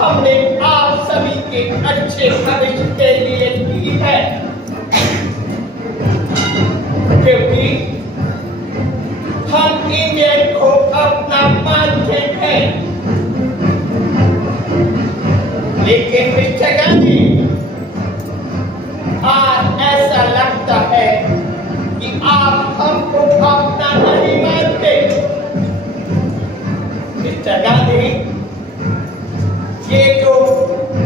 हमने आप सभी के अच्छे भविष्य के लिए की है, क्योंकि हम इंडियन को अपना मानते हैं। लेकिन मिस्टर गांधी, आज ऐसा लगता है कि आप हमको अपना नहीं मानते। मिस्टर गांधी, ये जो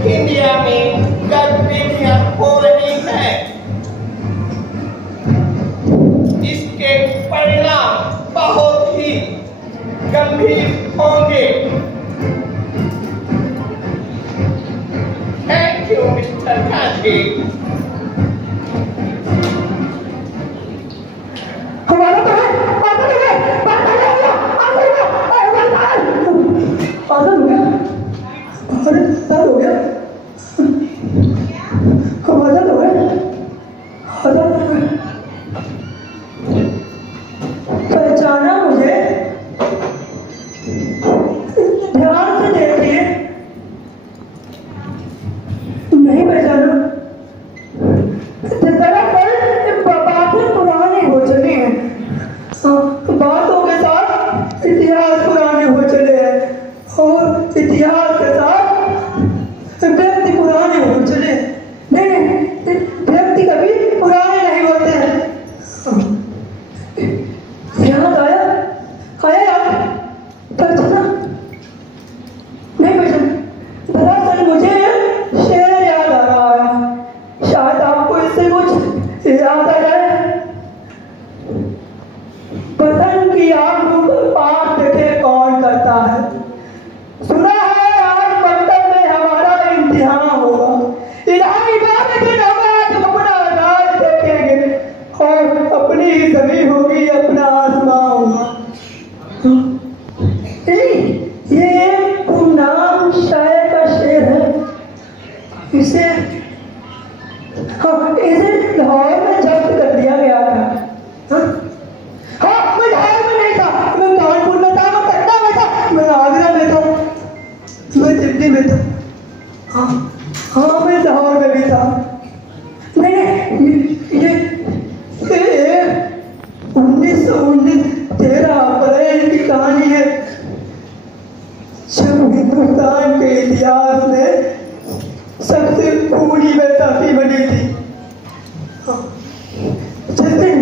इंडिया में गतिविधियां हो रही हैं, इसके परिणाम बहुत ही गंभीर होंगे। Thank you mister Gandhi. पहचाना मुझे? ध्यान से देखिए। नहीं पहचाना? दरअसल बातें पुरानी हो चली हैं, बातों के साथ इतिहास पुराने हो चले हैं और इतिहास के साथ व्यक्ति पुराने हो चले। नहीं, व्यक्ति कभी पुराने नहीं होते हैं। याद आया याद? पहचाना? नहीं पहचाना? दरअसल मुझे शेर याद आ रहा है, शायद आपको इससे कुछ याद आ जाए। पतंग की आंखों को पार देखे कौन करता है, सुना है आज मंदिर में हमारा इम्तिहान होगा। इलाही बात दिन हम अपना राज देखेंगे और अपनी ही जमीन होगी, अपना आसमां होगा। ये गुमनाम शायर का शेर है। इसे लाहौर में जब्त कर दिया गया था। मैं लाहौर में नहीं था, मैं कानपुर में था, मैं पटना में था, मैं आगरा में था, मैं दिल्ली में था। हाँ, मैं लाहौर में भी था। मैंने ये 1919 13 अप्रैल की कहानी है, जब हिंदुस्तान के इतिहास में सबसे पूरी बैसाखी बनी थी। जिस दिन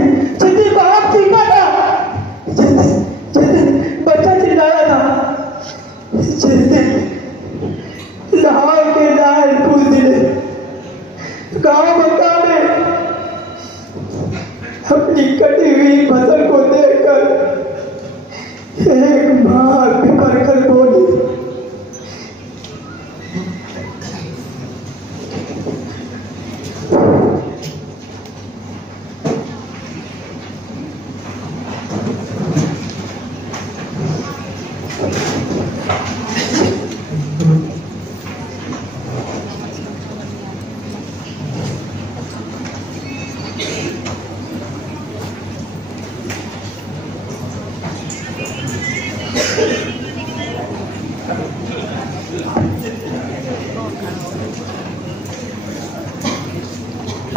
बाप चीखा था, जिस दिन बच्चा चिल्लाया था, जिस दिन लाहौर के लालपुर जिले गांव मक्का में अपनी कटी हुई फसल को देखकर एक मां बिभर कर बोली,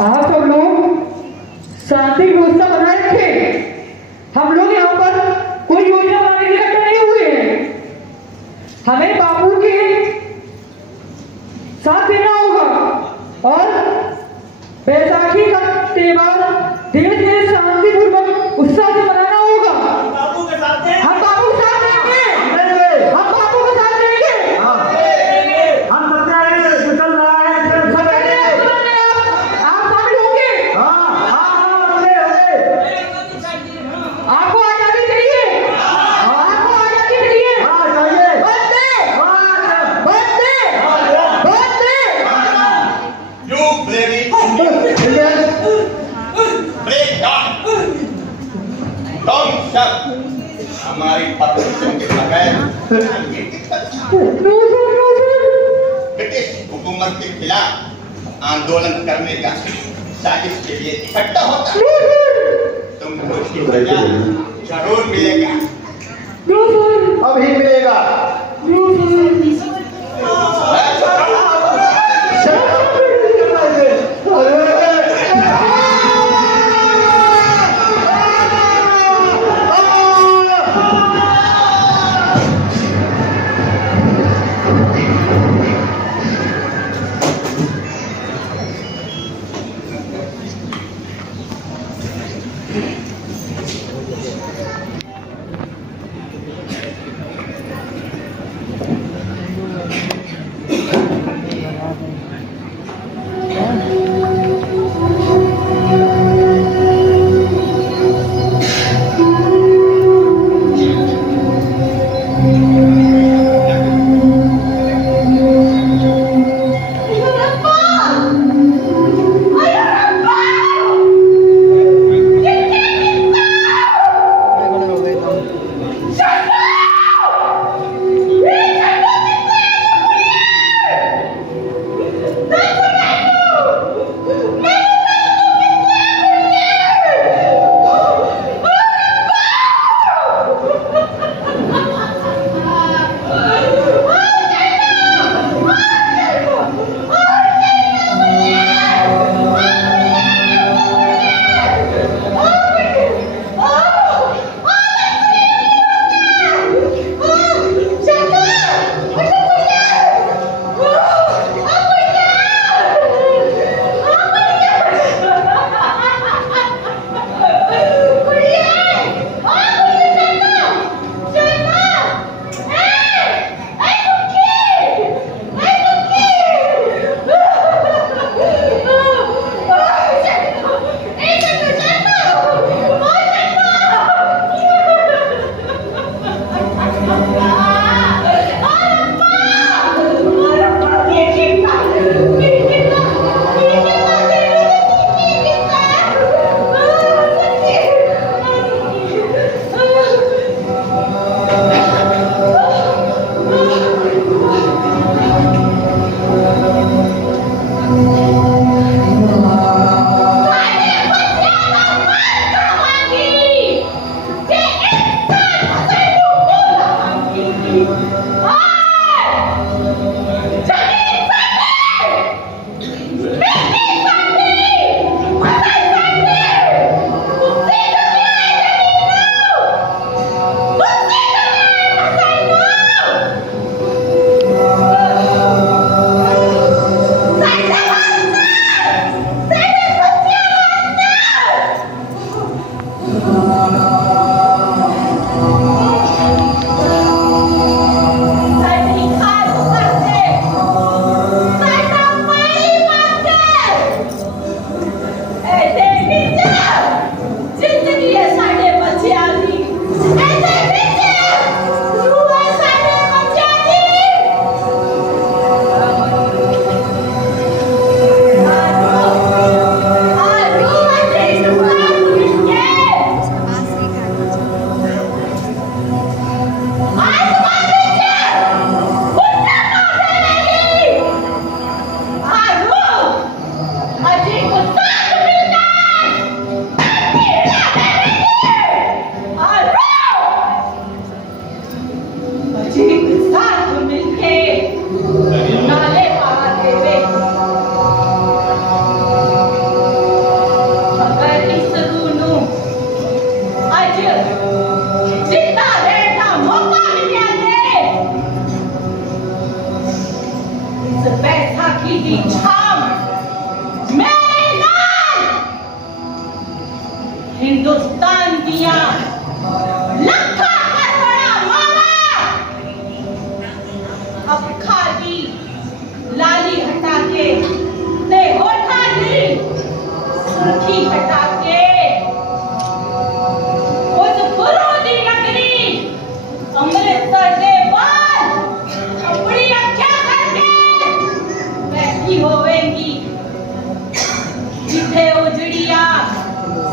आप सब लोग शांति व्यवस्था बनाए रखें। हम लोग यहाँ पर कोई योजना बनाने के लिए इकट्ठे नहीं हुए हैं। हमें बापू के साथ देना होगा और बैसाखी का त्योहार देश में शांतिपूर्वक उत्साह से मनाना होगा। बाबू के साथ हैं। हम बापू के साथ देंगे, हम बापू के साथ देंगे। हम सत्याग्रह निकल रहा है। आप शामिल होंगे। आपको आजादी चाहिए, आपको आजादी चाहिए। You bloody break down. तुम सब हमारी परमिशन के बगैर ब्रिटिश हुकूमत के खिलाफ आंदोलन करने का साजिश के लिए इकट्ठा होता तुमको इसकी सजा जरूर मिलेगा। अभी मिलेगा। की दी छाम मेरे नाल हिंदुस्तान दिया लखा करोड़ा मावा अब खादी लाली हटा के ते होठा दी सुर्खी हटा के उस पुरोधी नगरी अमृतसर दे बाद अपनी अख्या करके बैठी होवेगी जिथे उजड़िया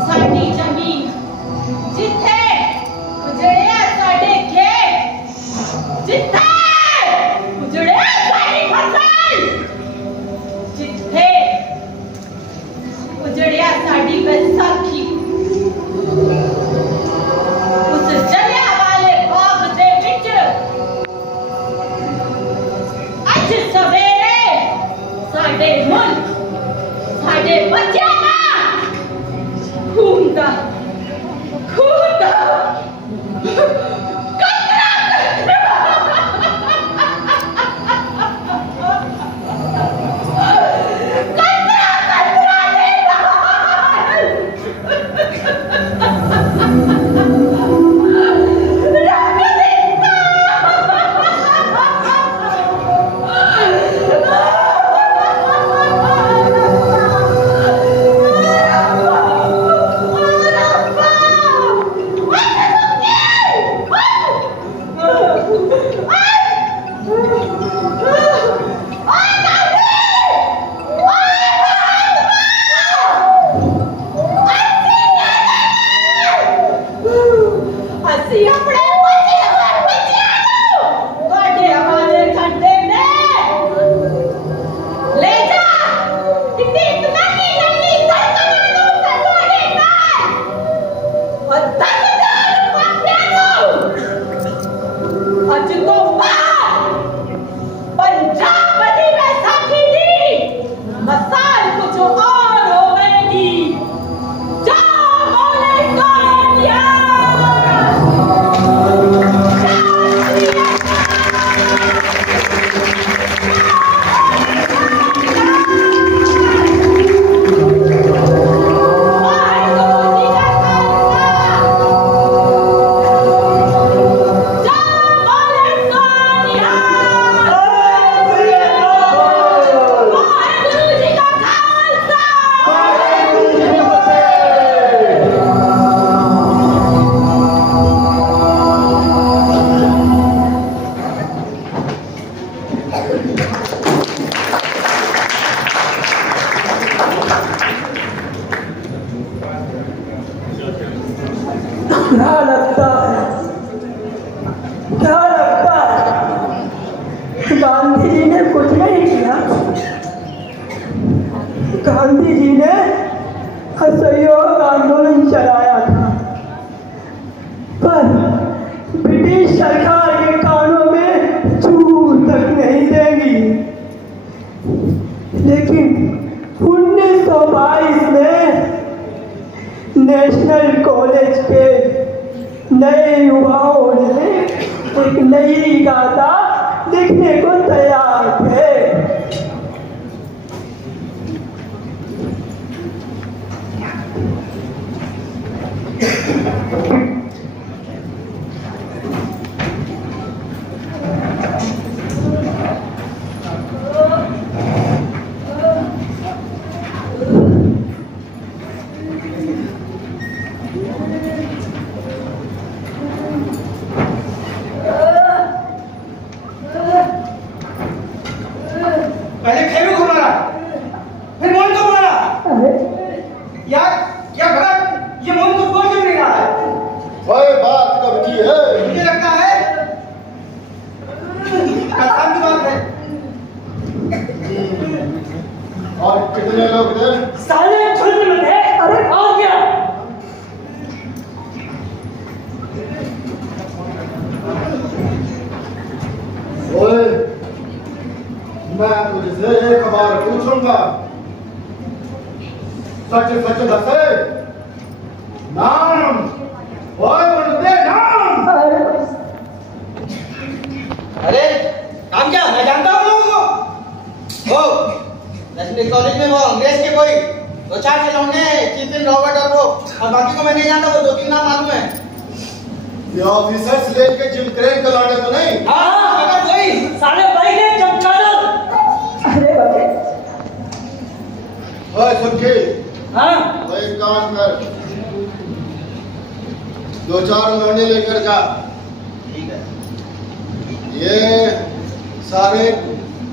साडी जमीन जिथे उजड़िया साडे खेत जिथे उजड़िया साडी फसल जिथे उजड़िया साडी बैसाखी उस जलियांवाले बाग दे विच अज सवेरे साडे मुल्क साडे बच्चों का खून दा क्या लगता है गांधी जी ने कुछ नहीं किया। गांधी जी ने असहयोग आंदोलन चलाया था, पर ब्रिटिश सरकार के कानों में छू तक नहीं देगी। लेकिन 1922 में नेशनल कॉलेज के नए युवाओं ने एक नई गाथा लिखने को तैयार थे। पहले खेलू को मारा, फिर मोहन को मारा। या गलत, ये मोहन को बोल क्यों नहीं रहा है? वही बात कब की है? मुझे लगता है कसान की बात है। और कितने लोग थे? साले झुंड में थे। अरे आ गया। ओए, मैं तुझसे एक बार पूछूंगा, सच सच दसे नाम, ओए उनके नाम। अरे नाम क्या? मैं जानता हूँ लोगों को। वो अंग्रेज के कोई दो चार से लौंडे चिपिन रॉबर्ट और वो और बाकी को मैं नहीं जानता, वो 2-3 नाम मालूम है। ये ऑफिसर्स लेके जिम क्रेन का लौंडे तो नहीं? हाँ अगर वही साले भाई के चमकादड़। अरे बाबे ओए सुखी, हाँ वो एक काम कर, 2-4 लौंडे लेकर जा। ठीक है। ये सारे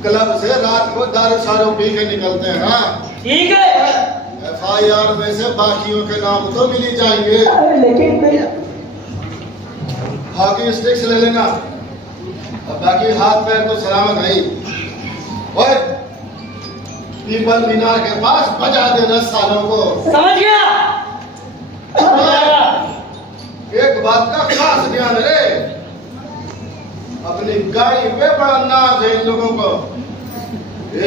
क्लब से रात को दारू शारू पी के निकलते हैं। हाँ ठीक है। FIR में से बाकियों के नाम तो मिल ही जाएंगे। अरे लेकिन मेरा हॉकी स्टिक्स ले लेना और बाकी हाथ पैर तो सलामत है ही। ओए पीपल मीनार के पास बजा देना सालों को। समझ गया। एक बात का खास ध्यान रे, अपनी गाड़ी पे बड़ा नाज है इन लोगों को,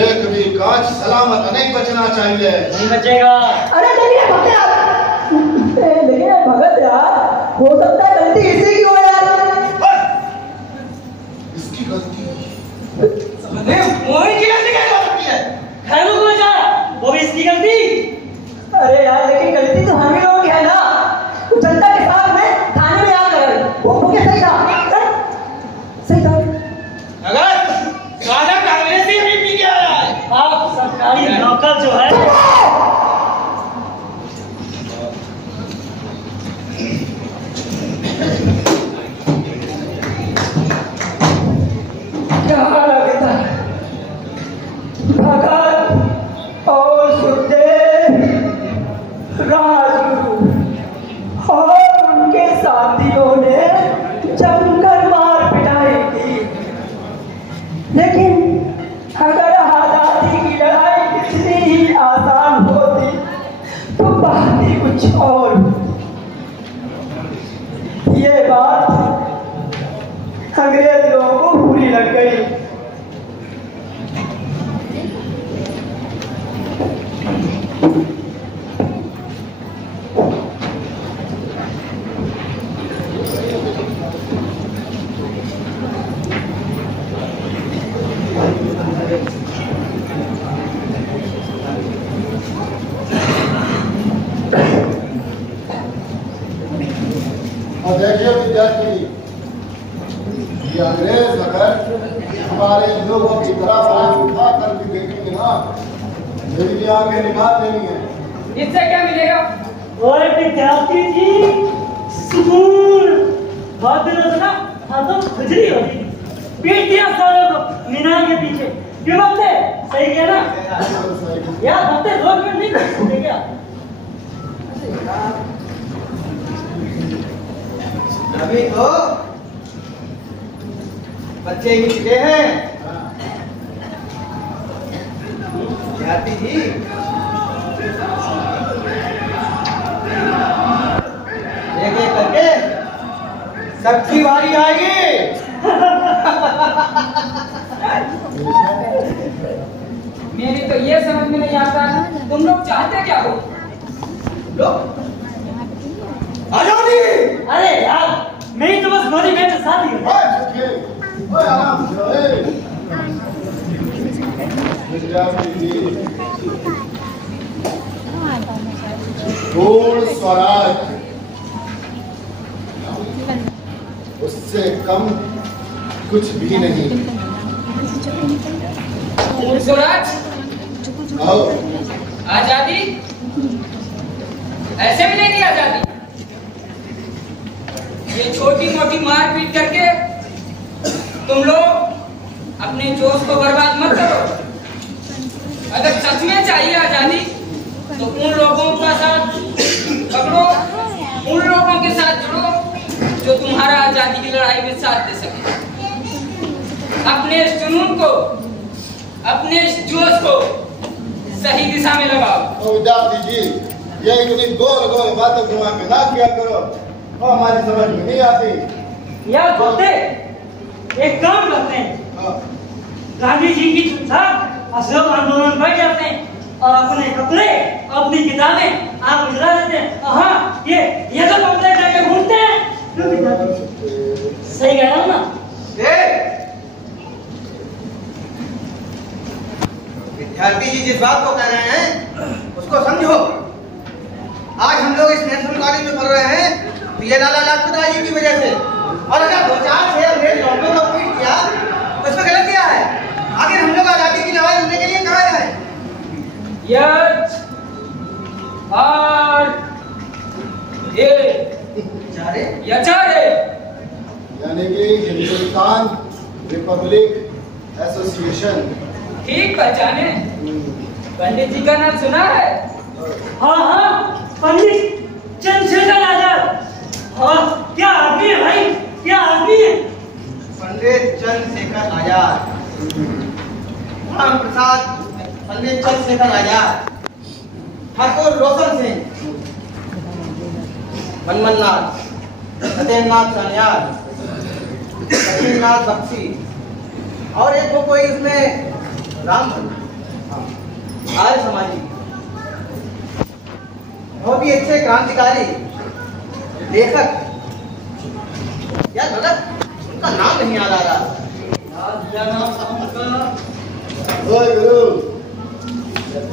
एक भी कांच सलामत नहीं बचना चाहिए। नहीं बचेगा। अरे लेकिन भगत यार, हो सकता है गलती इसी की हो यार। इसकी गलती मोहित की गलती क्या हो सकती है? खैरू को जा, वो भी इसकी गलती। अरे यार लेकिन गलती तो हम ही लोगों की है ना। जनता के साथ में थाने में आग लगा दी। वो क्या सही था? सही था। अगर सादा कांग्रेसी भी पी के आया है। आप सरकारी नौकर जो है क्या लगता है भगत और सुखदेव राजगुरु और उनके साथियों ने जमकर मार पिटाई की, लेकिन अगर आजादी की लड़ाई इतनी ही आसान होती तो बात ही कुछ और होती। ये बात अंग्रेज लोगों को बुरी लग गई। और देखिए विद्यार्थी, ये अंग्रेज अगर हमारे लोगों की तरफ आंख उठा कर भी देखेंगे ना, मेरी भी आंखें निकाल देनी है। इससे क्या मिलेगा? और विद्यार्थी जी सुकून बहुत दिनों से ना हाथों खुजली होती थी, पीट दिया सालों को मीनार के पीछे। क्यों बकते? सही किया ना यार, बकते रोड में नहीं करते क्या? अभी तो बच्चे ही चुके हैं विद्यार्थी जी। एक एक करके सबकी बारी आएगी। मेरी तो ये समझ में नहीं आता तुम लोग चाहते क्या हो? आजादी। अरे यार मेरी तो बस गोली में शादी है। ओए सुखी, ओए आराम से, ओए। विद्यार्थी जी, पूर्ण स्वराज उससे कम कुछ भी नहीं। स्वराज, आओ। आजादी ऐसे मिलेगी आजादी? ये छोटी मोटी मारपीट करके तुम लोग अपने जोश को बर्बाद मत करो। अगर सच में चाहिए आजादी तो उन लोगों का साथ पकड़ो, उन लोगों के साथ जुड़ो जो तुम्हारा आजादी की लड़ाई में साथ दे सके। अपने इस जुनून को, अपने इस जोश को सही दिशा में लगाओ। विद्यार्थी जी, ये इतनी गोल गोल बातें घुमा के ना किया करो, वो हमारी समझ में नहीं आती। यार बोलते एक काम करते हैं, हाँ। गांधी जी की चुपचाप अशोक आंदोलन बैठ जाते हैं और अपने कपड़े अपनी किताबें आप गुजरा देते हैं। हाँ ये तो कपड़े करके घूमते हैं। सही कह रहा हूँ ना? विद्यार्थी जी जिस बात को कह रहे हैं उसको समझो। आज हम लोग इस नेशनल कॉलेज में पढ़ रहे हैं तो ये लाला लाजपत राय जी की वजह से, और अगर 2-4 से अंग्रेज लौटों को पीट किया तो इसमें गलत क्या है? आखिर हम लोग आजादी की लड़ाई लड़ने के लिए कहाँ आए? यानी कि हिंदुस्तान रिपब्लिक एसोसिएशन। ठीक पहचाने। पंडित जी का नाम सुना है? हाँ हाँ, पंडित चंद्रशेखर आजाद। हाँ, क्या आदमी है भाई, क्या आदमी है। पंडित चंद्रशेखर आजाद, राम प्रसाद, पंडित चंद्रशेखर आजाद, ठाकुर रोशन सिंह, मनमन्नाथ, सत्यनाथ सान्याल, सत्यनाथ बख्शी, और एक वो कोई इसमें राम आर्य समाजी, बहुत ही अच्छे क्रांतिकारी लेखक। यार भगत उनका नाम नहीं याद आ रहा। क्या नाम था उनका? ओए गुरु,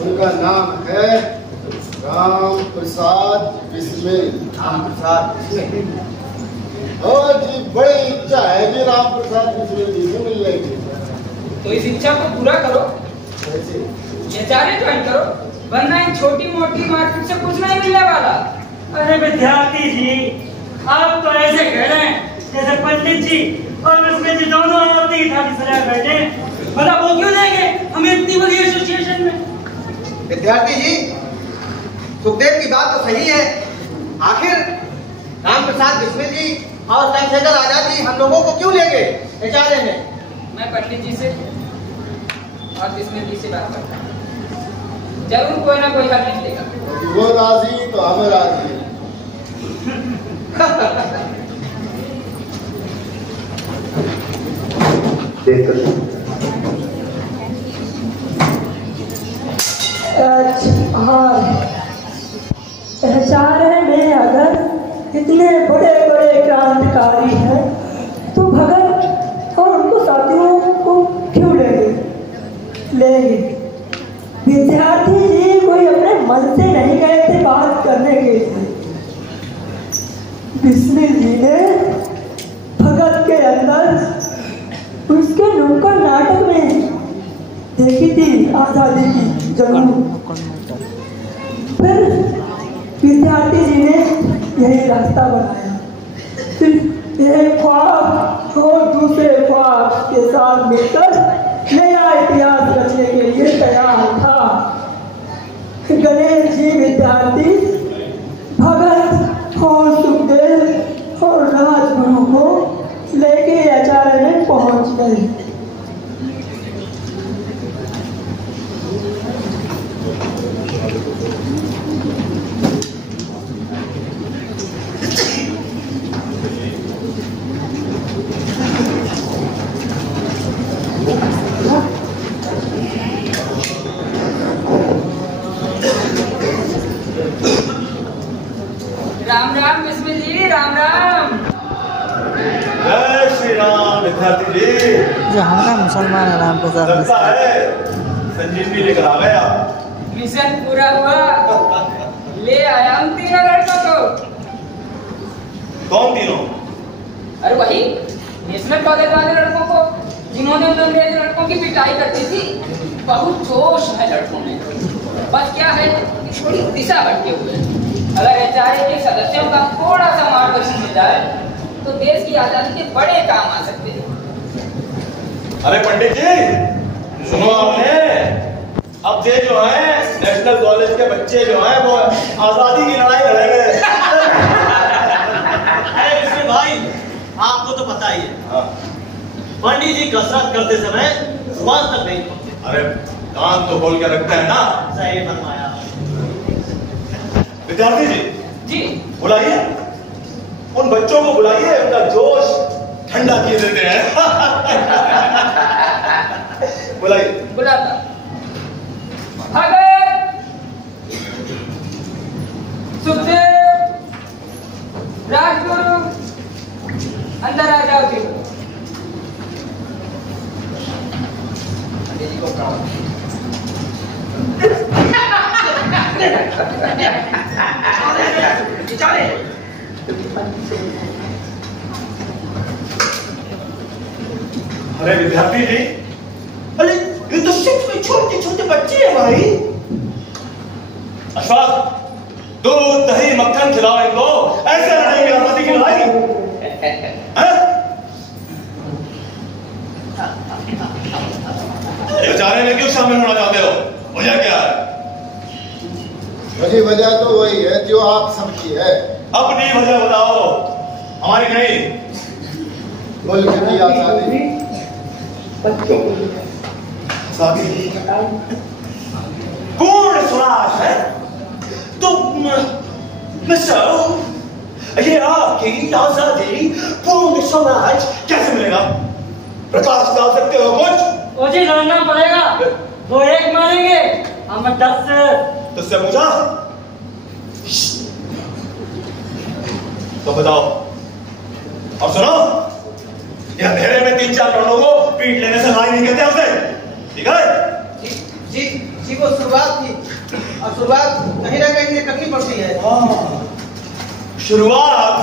उनका नाम है राम प्रसाद बिस्मिल। राम प्रसाद बिस्मिल। और जी बड़ी इच्छा है जी राम प्रसाद बिस्मिल जी से मिलने की। तो इस इच्छा को पूरा करो, कैसे? ये चारे ज्वाइन करो, वरना इन छोटी मोटी मार्केट से कुछ नहीं मिलने वाला। अरे विद्यार्थी जी, आप तो ऐसे कह रहे हैं जैसे पंडित जी और बिस्मिल जी दोनों अपनी की थाली सजाए बैठे। भला वो क्यों लेंगे हमें इतनी बड़ी एसोसिएशन में? विद्यार्थी जी, सुखदेव की बात तो सही है। आखिर राम प्रसाद बिस्मिल जी और चंद्रशेखर आजाद जी हम लोगों को क्यों लेंगे बेचारे में? मैं पंडित जी से और बिस्मिल जी से बात करता हूँ, जरूर कोई ना कोई हल निकलेगा। वो राजी तो हम राजी। पहचान है में अगर इतने बड़े बड़े क्रांतिकारी हैं तो भगत और उनको साथियों को क्यों लेंगे? विद्यार्थी जी कोई अपने मन से नहीं गए थे बात करने के लिए। बिस्मिल जी ने भगत के अंदर उसके नुक्कड़ नाटक में देखी थी आजादी की जरूर। फिर विद्यार्थी जी ने यही रास्ता बनाया। फिर एक ख्वाब और दूसरे ख्वाब के साथ मिलकर नया इतिहास रचने के लिए तैयार था। गणेश जी विद्यार्थी भगत और सुखदेव और राजगुरु को लेके आचार्य में पहुंच गए। राम राम बिस्मिल जी, राम राम। जय श्री राम विद्यार्थी जी। जो हमारा मुसलमान है राम प्रसाद लगता है संजीवनी लेकर आ गया। मिशन पूरा हुआ, ले आया हूँ तीनों लड़कों को। कौन तीनों? अरे वही नेशनल कॉलेज वाले लड़कों को जिन्होंने उन अंग्रेज लड़कों की पिटाई करती थी। बहुत जोश है लड़कों में, बस क्या है कि थोड़ी दिशा भटके हुए हैं। अगर एचआरए के सदस्यों का थोड़ा सा मार्गदर्शन मिल जाए तो देश की आजादी के बड़े काम आ सकते हैं। अरे पंडित जी सुनो, आपने अब ये जो है नेशनल कॉलेज के बच्चे जो हैं वो आजादी की लड़ाई लड़ेंगे। अरे विष्णु भाई, आपको तो पता ही है। हाँ। पंडित जी कसरत करते समय श्वास तक नहीं पहुंचे। अरे कान तो खोल के रखते हैं ना। सही फरमाया। विद्यार्थी जी जी बुलाइए, उन बच्चों को बुलाइए, उनका जोश ठंडा किए देते हैं। बुलाइए। बुलाता भगत, सुखदेव, राजगुरु, अंदर आ जाओ जी। पंडित जी को प्रणाम। अरे विद्यार्थी जी, अरे ये तो सिर्फ छोटे छोटे बच्चे हैं भाई। अशफाक, दूध दही मक्खन खिलाओ इनको, ऐसे लड़ाई की आजादी की लड़ाई हैं? बेचारे में क्यों शामिल होना चाहते हो? वजह क्या है? वही वजह तो वही है जो आप सबकी है। अपनी वजह बताओ, हमारी नहीं। मुल्क की आजादी, पूर्ण स्वराज है तो मिस्टर, ये आपकी आजादी पूर्ण स्वराज कैसे मिलेगा? प्रकाश डाल सकते हो कुछ? ओ जी लड़ना पड़ेगा, वो एक मारेंगे हम 10। तुझसे पूछा तो बताओ। और सुनो, ये अंधेरे में 3-4 लोगों को पीट लेने से लड़ाई नहीं कहते उसे, ठीक है? जी वो शुरुआत थी, और शुरुआत कहीं ना कहीं करनी पड़ती है। शुरुआत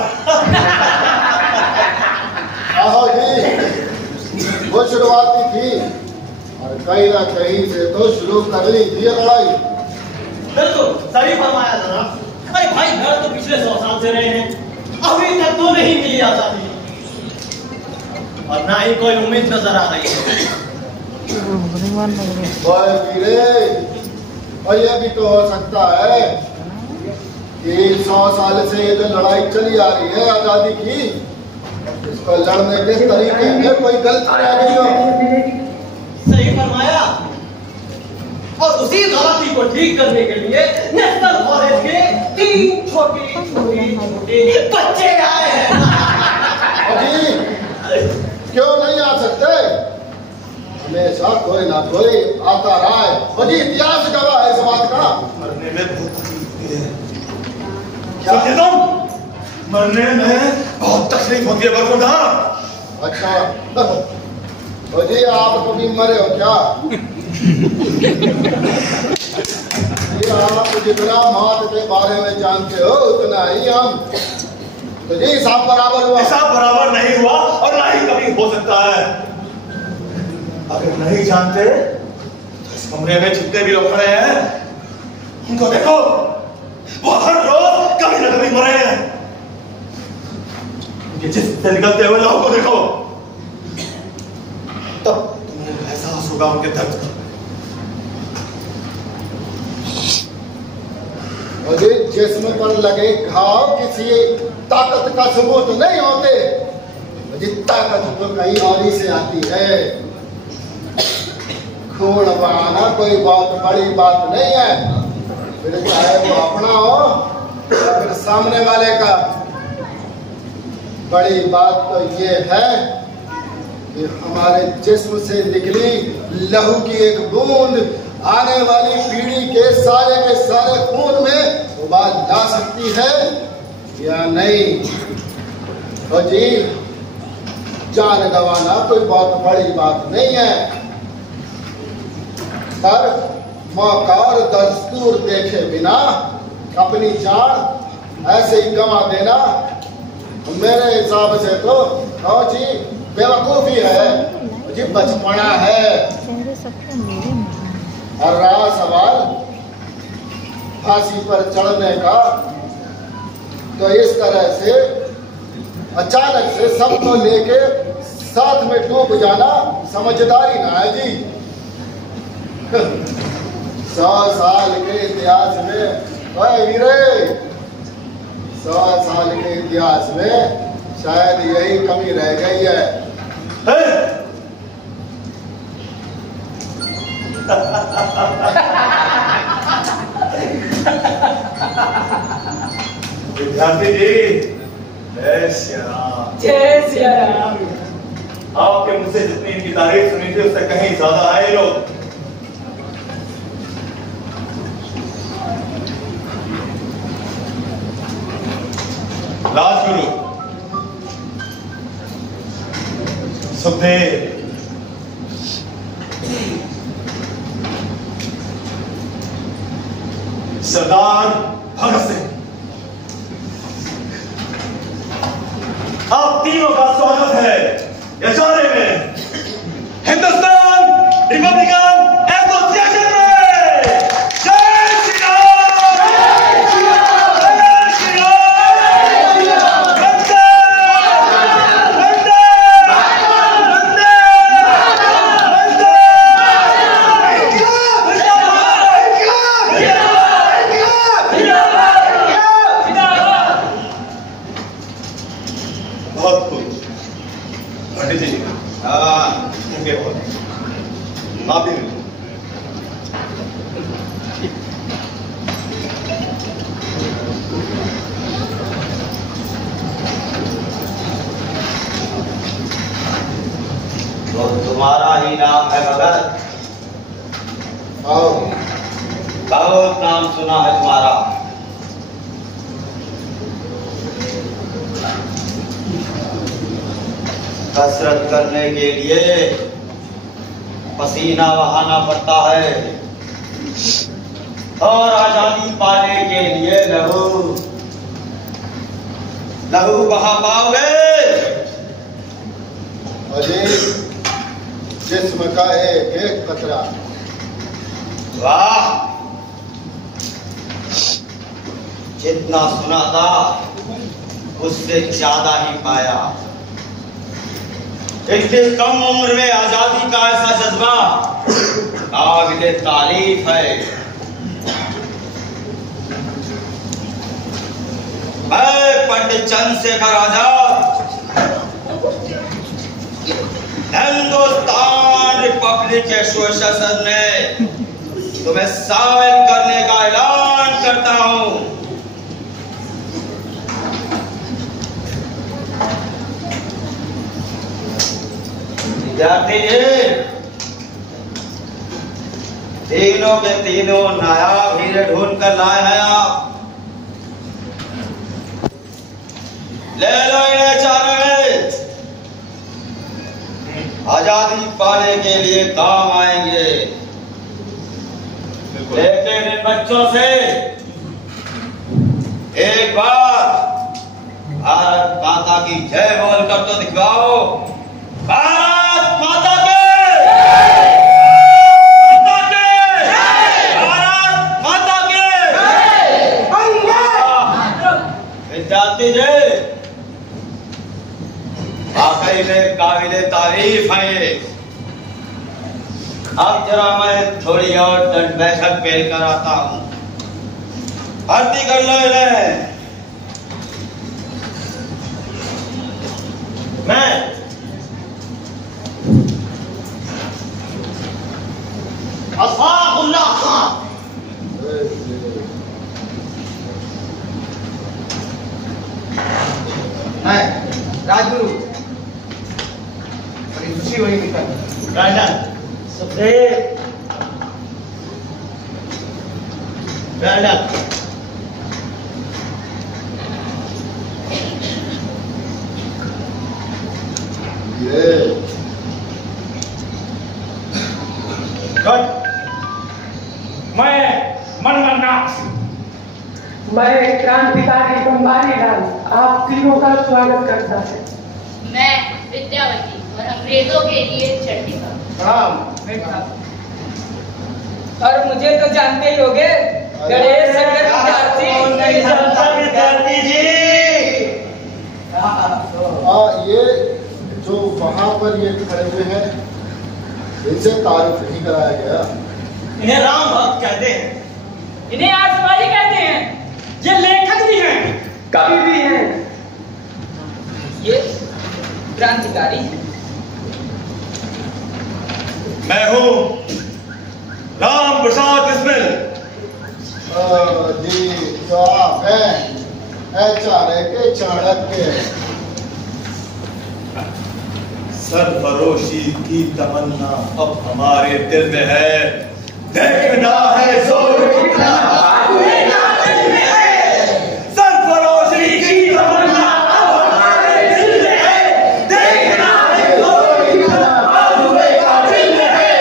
आहो जी, वो शुरुआती थी और कहीं ना कहीं से तो शुरू कर ली थी लड़ाई। बिल्कुल सही फरमाया जनाब। अरे भाई घर तो पिछले 100 साल से रहे हैं, अभी तक तो नहीं मिली आजादी और ना ही कोई उम्मीद नजर आ रही है। और ये भी तो हो सकता है कि 100 साल से ये जो लड़ाई चली आ रही है आजादी की, इसको लड़ने के तरीके में कोई गलती रह गई हो। सही फरमाया। और उसी गलती को ठीक करने के लिए नेशनल कॉलेज के 3 छोटे बच्चे आए हैं। अजी क्यों नहीं आ सकते? हमेशा कोई ना कोई आता रहा है। अजी इतिहास गवाह है इस बात का। मरने में बहुत समझे तुम? मरने में बहुत तकलीफ होती है बरखुरदार। अच्छा अजी आप कभी मरे हो क्या? आप जितना मौत के बारे में जानते हो उतना ही हम। तो जी हिसाब बराबर हुआ? हिसाब बराबर नहीं हुआ और ना ही कभी हो सकता है। अगर नहीं जानते तो इस कमरे में जितने भी लोग खड़े हैं उनको देखो, वो हर रोज कभी न कभी मरे हैं। उनके जिस्म से निकलते हुए लोगों को देखो, तब तुम्हें एहसास होगा उनके दर्द का। मुझे जिस्म पर लगे घाव किसी ताकत का सबूत नहीं होते। मुझे ताकत तो कहीं और ही से आती है। खून बहाना कोई बहुत बड़ी बात नहीं है, फिर चाहे वो अपना हो या फिर सामने वाले का। बड़ी बात तो ये है कि हमारे जिस्म से निकली लहू की एक बूंद आने वाली पीढ़ी के सारे खून में उबाल ला सकती है या नहीं। तो जी जान गंवाना कोई बहुत बड़ी बात नहीं है, पर मौका और दस्तूर देखे बिना अपनी जान ऐसे ही गंवा देना मेरे हिसाब से तो जी बेवकूफी है जी, बचपना है। और रहा सवाल फांसी पर चढ़ने का, तो इस तरह से अचानक से सबको लेके साथ में डूब जाना समझदारी ना है जी। 100 साल के इतिहास में ओए वीरे, 100 साल के इतिहास में शायद यही कमी रह गई है। विद्यार्थी जी, जय श्री राम। जय श्री राम। आपके मुझसे जितनी इनकी तारीफ सुनी थी उससे कहीं ज्यादा आए लोग। राजगुरु सुखदेव, सरदार भगत सिंह, आप तीनों का स्वागत है यशारे में हिंदुस्तान रिपब्लिकन एसोसिएशन में। जय श्री राम, जय श्री राम, जय श्री राम। वंदे वंदे वंदे वंदे। बहुत कुछ पंडित जी माफी तो तुम्हारा ही नाम है भगत? बहुत नाम सुना है तुम्हारा। कसरत करने के लिए पसीना बहाना पड़ता है और आजादी पाने के लिए लहू बहा पाओगे। अजय जिस्म का एक एक कतरा। वाह, जितना सुना था उससे ज्यादा ही पाया। इतनी कम उम्र में आजादी का ऐसा जज्बा काबिले तारीफ है। मैं पंडित चंद्रशेखर आजाद हिंदुस्तान रिपब्लिक एसोसिएशन में तुम्हें शामिल करने का ऐलान करता हूं। विद्यार्थी तीनों के तीनों नायाब हीरे ढूंढ कर लाए हैं आप। ले लो इन्हें चारों में, आजादी पाने के लिए काम आएंगे। लेकिन इन बच्चों से एक बार भारत माता की जय बोलकर तो दिखलाओ। भारत माता के विद्यार्थी जी वाकई में काबिले तारीफ है ये। अब जरा मैं थोड़ी और दंड बैठक पेल कर आता हूं। भर्ती कर लो इन्हें। मैं असाफुल्लाह खान है राजगुरु और दूसरी वही निकल ब्रांडन सुखदेव ब्रांडन ये मैं मनमन्नाथ, मैं क्रांतिकारी बंबारी लाल आप तीनों का स्वागत करता है। मैं विद्यावती और अंग्रेजों के लिए चंडिका। और मुझे तो जानते ही होगे, गणेश शंकर विद्यार्थी। नहीं जानता विद्यार्थी जी। ये जो वहां पर ये खड़े हुए हैं इनसे तारीफ नहीं कराया गया। इन्हें राम भक्त कहते हैं। इन्हें आसमानी कहते हैं। ये लेखक भी हैं, कवि भी हैं। ये क्रांतिकारी हैं। मैं हूं राम प्रसाद बिस्मिल। जी तो आप हैं HRA के चाणक्य। सरफरोशी की तमन्ना अब हमारे दिल में है, देखना है जोर कितना सरफरोशी की तमन्ना अब हमारे दिल में है, देखना है जोर कितना आज़ुए का दिल में है।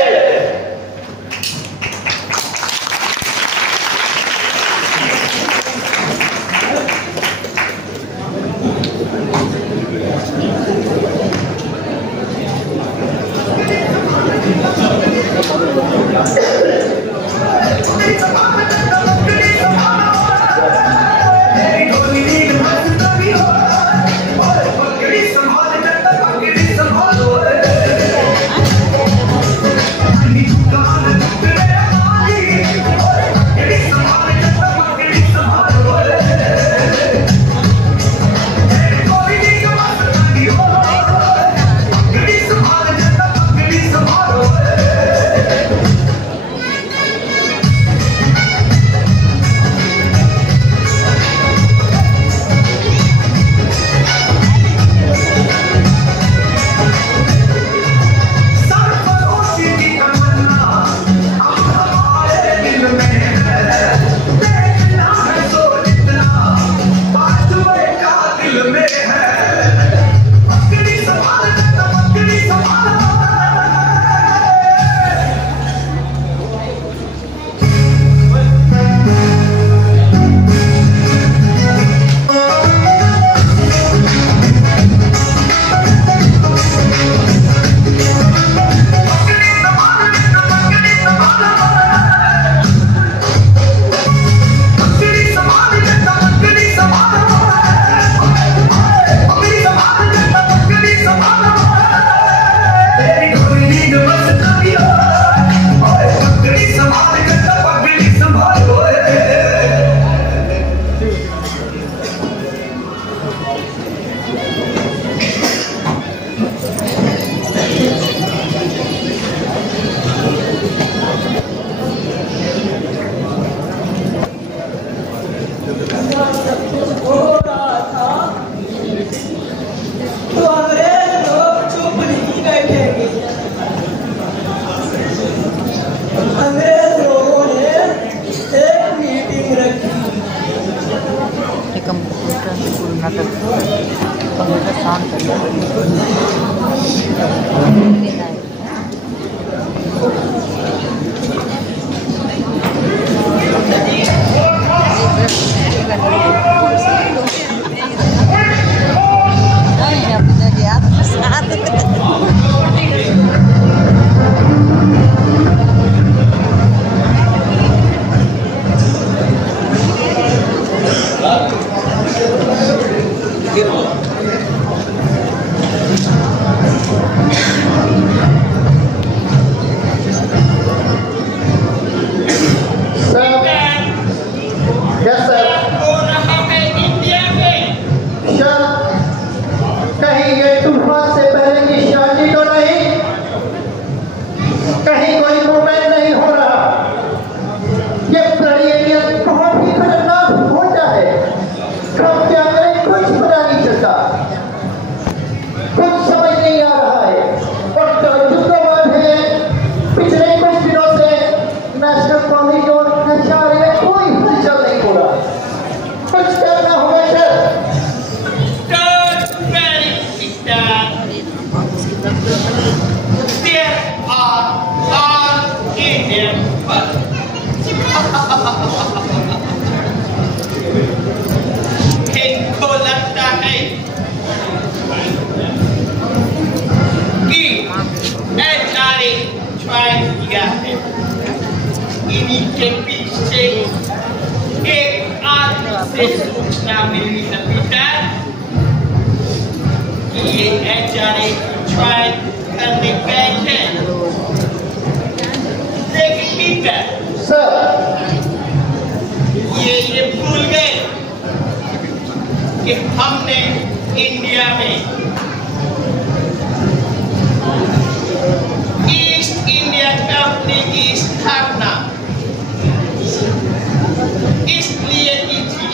कंप्यूटर शांत कर दिया। के पीछे एक आदमी से सूचना मिली न पिता कि ये HRA ट्राई करने गए थे, लेकिन पिता सर ये भूल गए कि हमने इंडिया में ईस्ट इंडिया कंपनी की स्थापना इसलिए की थी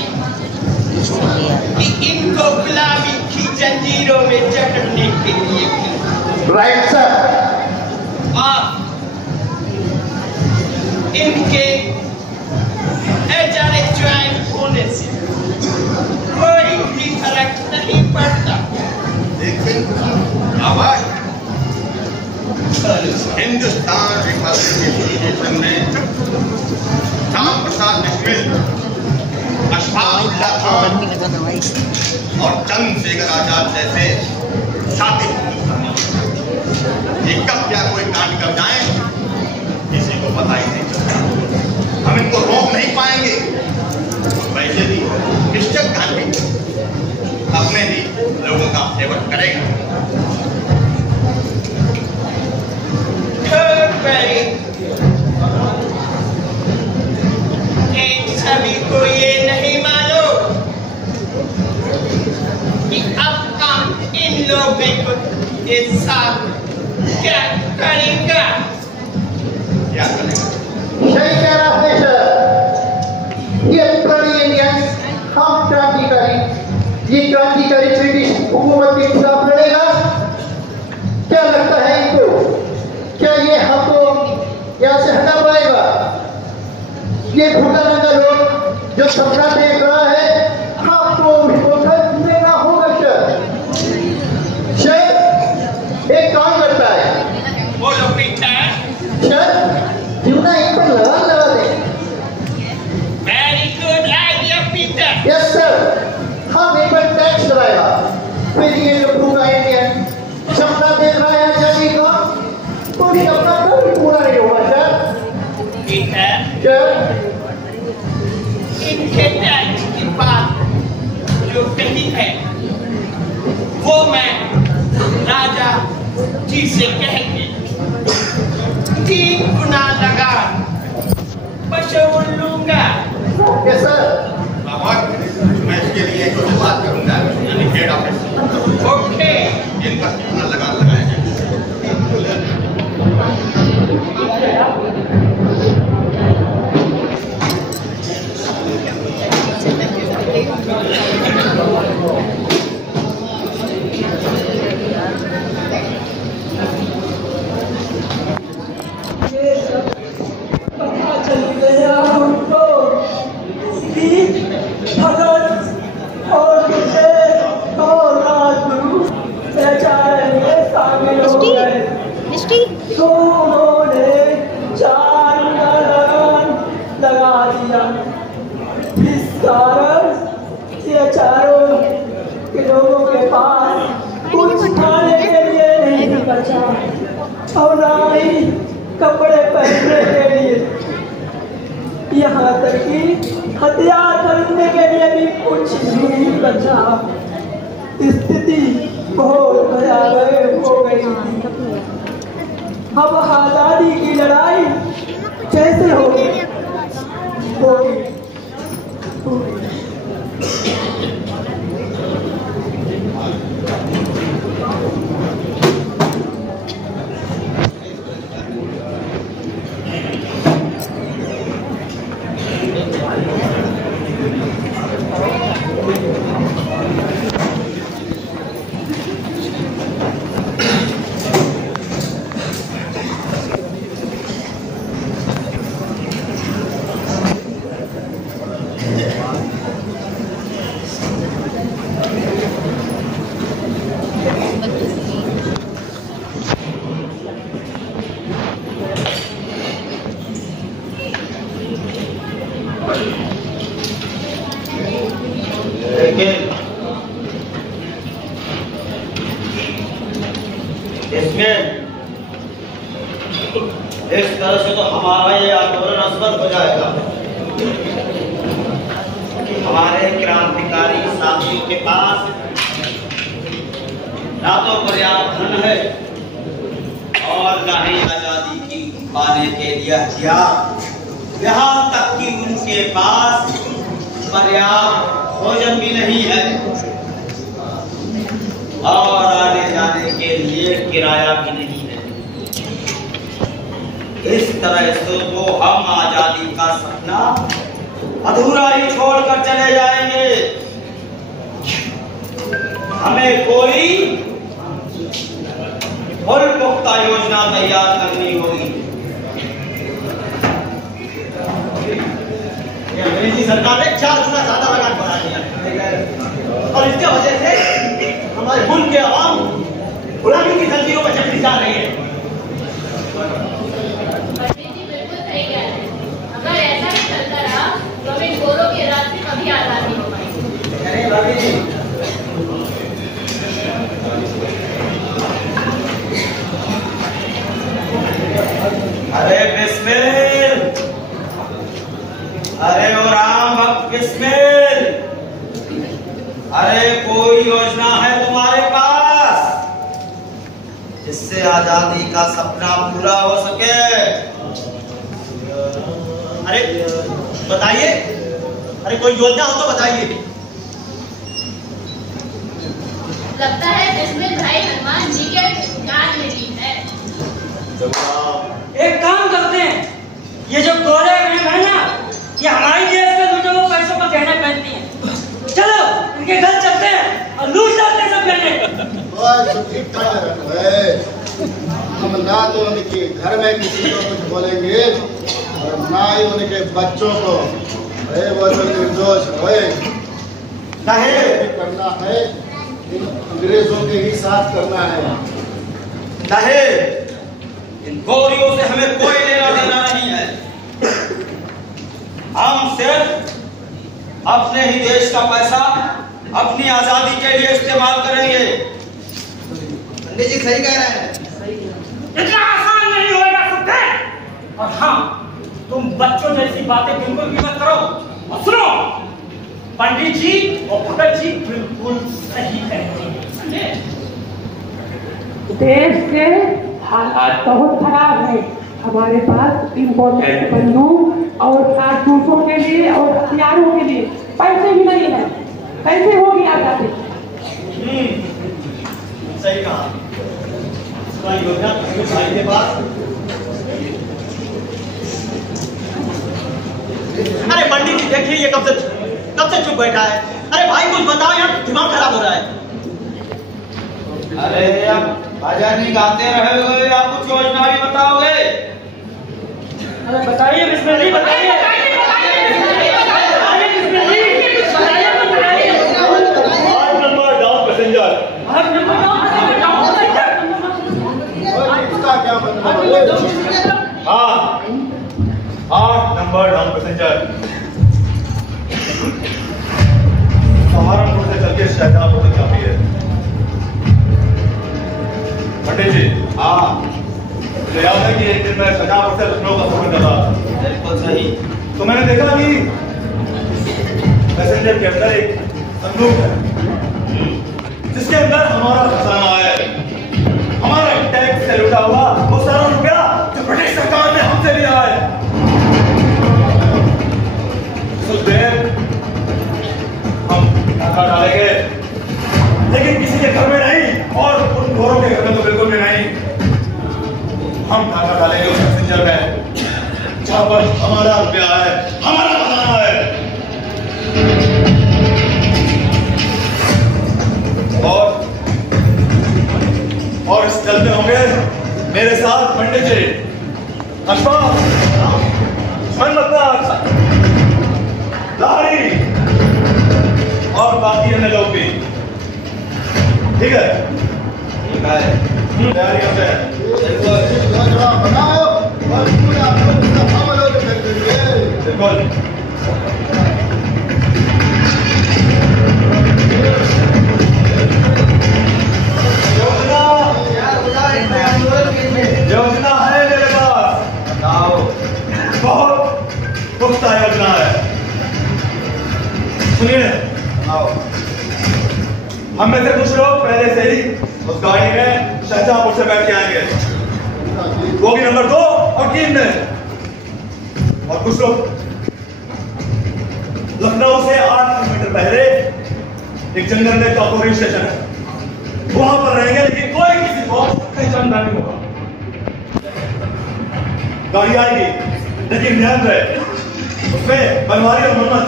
कि इनको गुलामी की जंजीरों में जकड़ने के लिए की। Right sir. और इनके HRA ज्वाइन होने से कोई भी फर्क नहीं पड़ता, लेकिन आवाज हिंदुस्तान रिपब्लिक एसोसिएशन में श्याम प्रसाद बिस्मिल, अशफाक उल्लाह खान और चंद्रशेखर आजाद जैसे साथी ये कब क्या कोई कांड कर जाए किसी को पता ही नहीं चलता। हम इनको रोक नहीं पाएंगे। वैसे भी मिस्टर गांधी अपने भी लोगों का सेवक करेगा। सभी को ये नहीं मालूम कि अब हम इन लोगों को के साथ क्या करेगा। क्या करेगा? सही कह रहा है सर। ये बड़ी इंडियंस हम क्रांतिकारी, ये क्रांतिकारी ब्रिटिश हुकूमत के खिलाफ लड़ेगा। क्या लगता है इनको? क्या ये हमको यहाँ से हटा पाएगा? ये भूखा नंगा लोग जो सपना देख रहा है आपको उसको देना होगा सर। सर एक काम करता है। बोलो पीटर। सर जीवना इन पर लगा दे। Very good idea Peter. Yes sir. हम इन पर टैक्स लगाएगा, फिर ये जो भूखा इंडियन सपना देख रहा है आजादी का, तो सपना कभी पूरा नहीं होगा सर। पीटर सर इनके टैक्स की बात जो कही है वो मैं राजा जी से कह के 3 गुना लगा वसूल लूंगा। Yes sir. बाबा मैं इसके लिए कुछ बात करूंगा, यानी हेड ऑफिस। ओके इनका कितना लगाया जाए? ये सब पता चल गया हमको कि भगत और जाने इस कारण ये चारों के लोगों के पास कुछ खाने के लिए नहीं बचा और ना ही कपड़े पहनने के लिए, यहाँ तक कि हथियार खरीदने के लिए भी कुछ नहीं बचा। स्थिति बहुत भयावह हो गई थी। अब आजादी की लड़ाई कैसे होगी? इसमें इस तरह से तो हमारा ये आंदोलन असफल हो जाएगा कि हमारे क्रांतिकारी साथियों के पास ना तो पर्याप्त धन है और ना ही आजादी की पाने के लिए हथियार, यहाँ तक कि उनके पास पर्याप्त भोजन भी नहीं है और आने जाने के लिए किराया भी नहीं है। इस तरह से तो हम आजादी का सपना अधूरा ही छोड़कर चले जाएंगे। हमें कोई फुल पुख्ता योजना तैयार करनी होगी। अंग्रेजी सरकार ने 4 गुना ज्यादा लगान बढ़ा दिया और इसके वजह से हमारे मुल्क के आवाम गुलामी की जंजीरों में जकड़ी जा रही है। बिल्कुल सही कह रहे हैं। अगर ऐसा ही चलता रहा तो हमें गोरों के राज से कभी आजादी हो पाएगी। अरे बिस्मिल, अरे ओ राम भक्त बिस्मिल, अरे कोई योजना है तुम्हारे पास जिससे आजादी का सपना पूरा हो सके? अरे बताइए, अरे कोई योजना हो तो बताइए। लगता है बिस्मिल भाई हनुमान जी के कान में भी है। एक काम करते हैं, ये जो गोरे है ना, ये हमारी देश में लूटे हुए पैसों का गहना पहनती हैं। चलो इनके घर चलते हैं और लूट जाते हैं सब गहने। हम ना तो उनके घर में किसी को कुछ बोलेंगे और ना ही उनके बच्चों को। वो तो निर्दोष है, नहीं करना है, इन अंग्रेजों के ही साथ करना है। नहीं, इन गोरियों से हमें कोई लेना देना नहीं है। हम सिर्फ अपने ही देश का पैसा अपनी आजादी के लिए इस्तेमाल करेंगे। पंडित जी सही कह रहे हैं। इतना आसान नहीं होगा सुनते। और हाँ, तुम बच्चों जैसी बातें बिल्कुल भी मत करो। और सुनो, पंडित जी और भगत जी बिल्कुल सही कहते हैं। देश के हालात बहुत खराब है। हमारे पास इम्पोर्टेंट बंदूक और कारतूसों के लिए और हथियारों के लिए पैसे भी नहीं है। कैसे होगी आजादी? सही कहा। योजना भाई के पास। अरे पंडित जी देखिए, ये कब से चुप बैठा है। अरे भाई कुछ बताओ, यार दिमाग खराब हो रहा है। अरे अब भजन ही गाते रहोगे या कुछ योजना भी बताओगे? अरे बताइए बिस्मिल जी, बताइए। हाँ, 8 नंबर डाउन पैसेंजर। सहारनपुर से चल के शाहजहांपुर तक जाती है। पंडित जी, हाँ, मुझे याद है कि एक दिन मैं शाहजहांपुर से लखनऊ का सफर कर रहा था। बिल्कुल सही। तो मैंने देखा कि पैसेंजर के अंदर एक संदूक है जिसके अंदर हमारा खजाना है, हमारा टैक्स से लूटा हुआ वो सारा रुपया जो ब्रिटिश सरकार ने हमसे लिया है। कुछ देर हम टाका डालेंगे, लेकिन किसी के घर में नहीं, और उन गोरों के घर में तो बिल्कुल भी नहीं। हम टाका डालेंगे उस पैसेंजर में जहां पर हमारा रुपया है, हमारा खजाना है। और इस चलते होंगे मेरे साथ पंडित जी, अशफाक, लारी और बाकी अन्य लोग भी। ठीक है? ठीक है। तैयारी करते हैं। बनाओ और पूरा बिल्कुल। योजना है मेरे पास, बताओ। बहुत पुख्ता योजना है, सुनिए। हम में से कुछ लोग पहले से ही उस गाड़ी में शाहजहांपुर से बैठ के आएंगे, वो भी नंबर 2 और 3 में। और कुछ लोग लखनऊ से 8 किलोमीटर पहले एक जंगल में काकोरी स्टेशन है, वहां पर रहेंगे, लेकिन कोई किसी को पहचानता नहीं होगा। गाड़ी आएगी, लेकिन ध्यान रहे उसमें बनवारी और मोहम्मद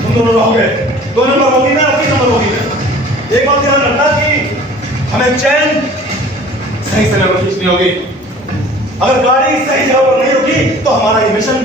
तुम दोनों रहोगे। 2 नंबर होगी मैं और 3 नंबर होगी मैं। एक बात ध्यान रखना कि हमें चैन सही समय पर खींचनी होगी। अगर गाड़ी सही जगह पर नहीं होगी तो हमारा ये मिशन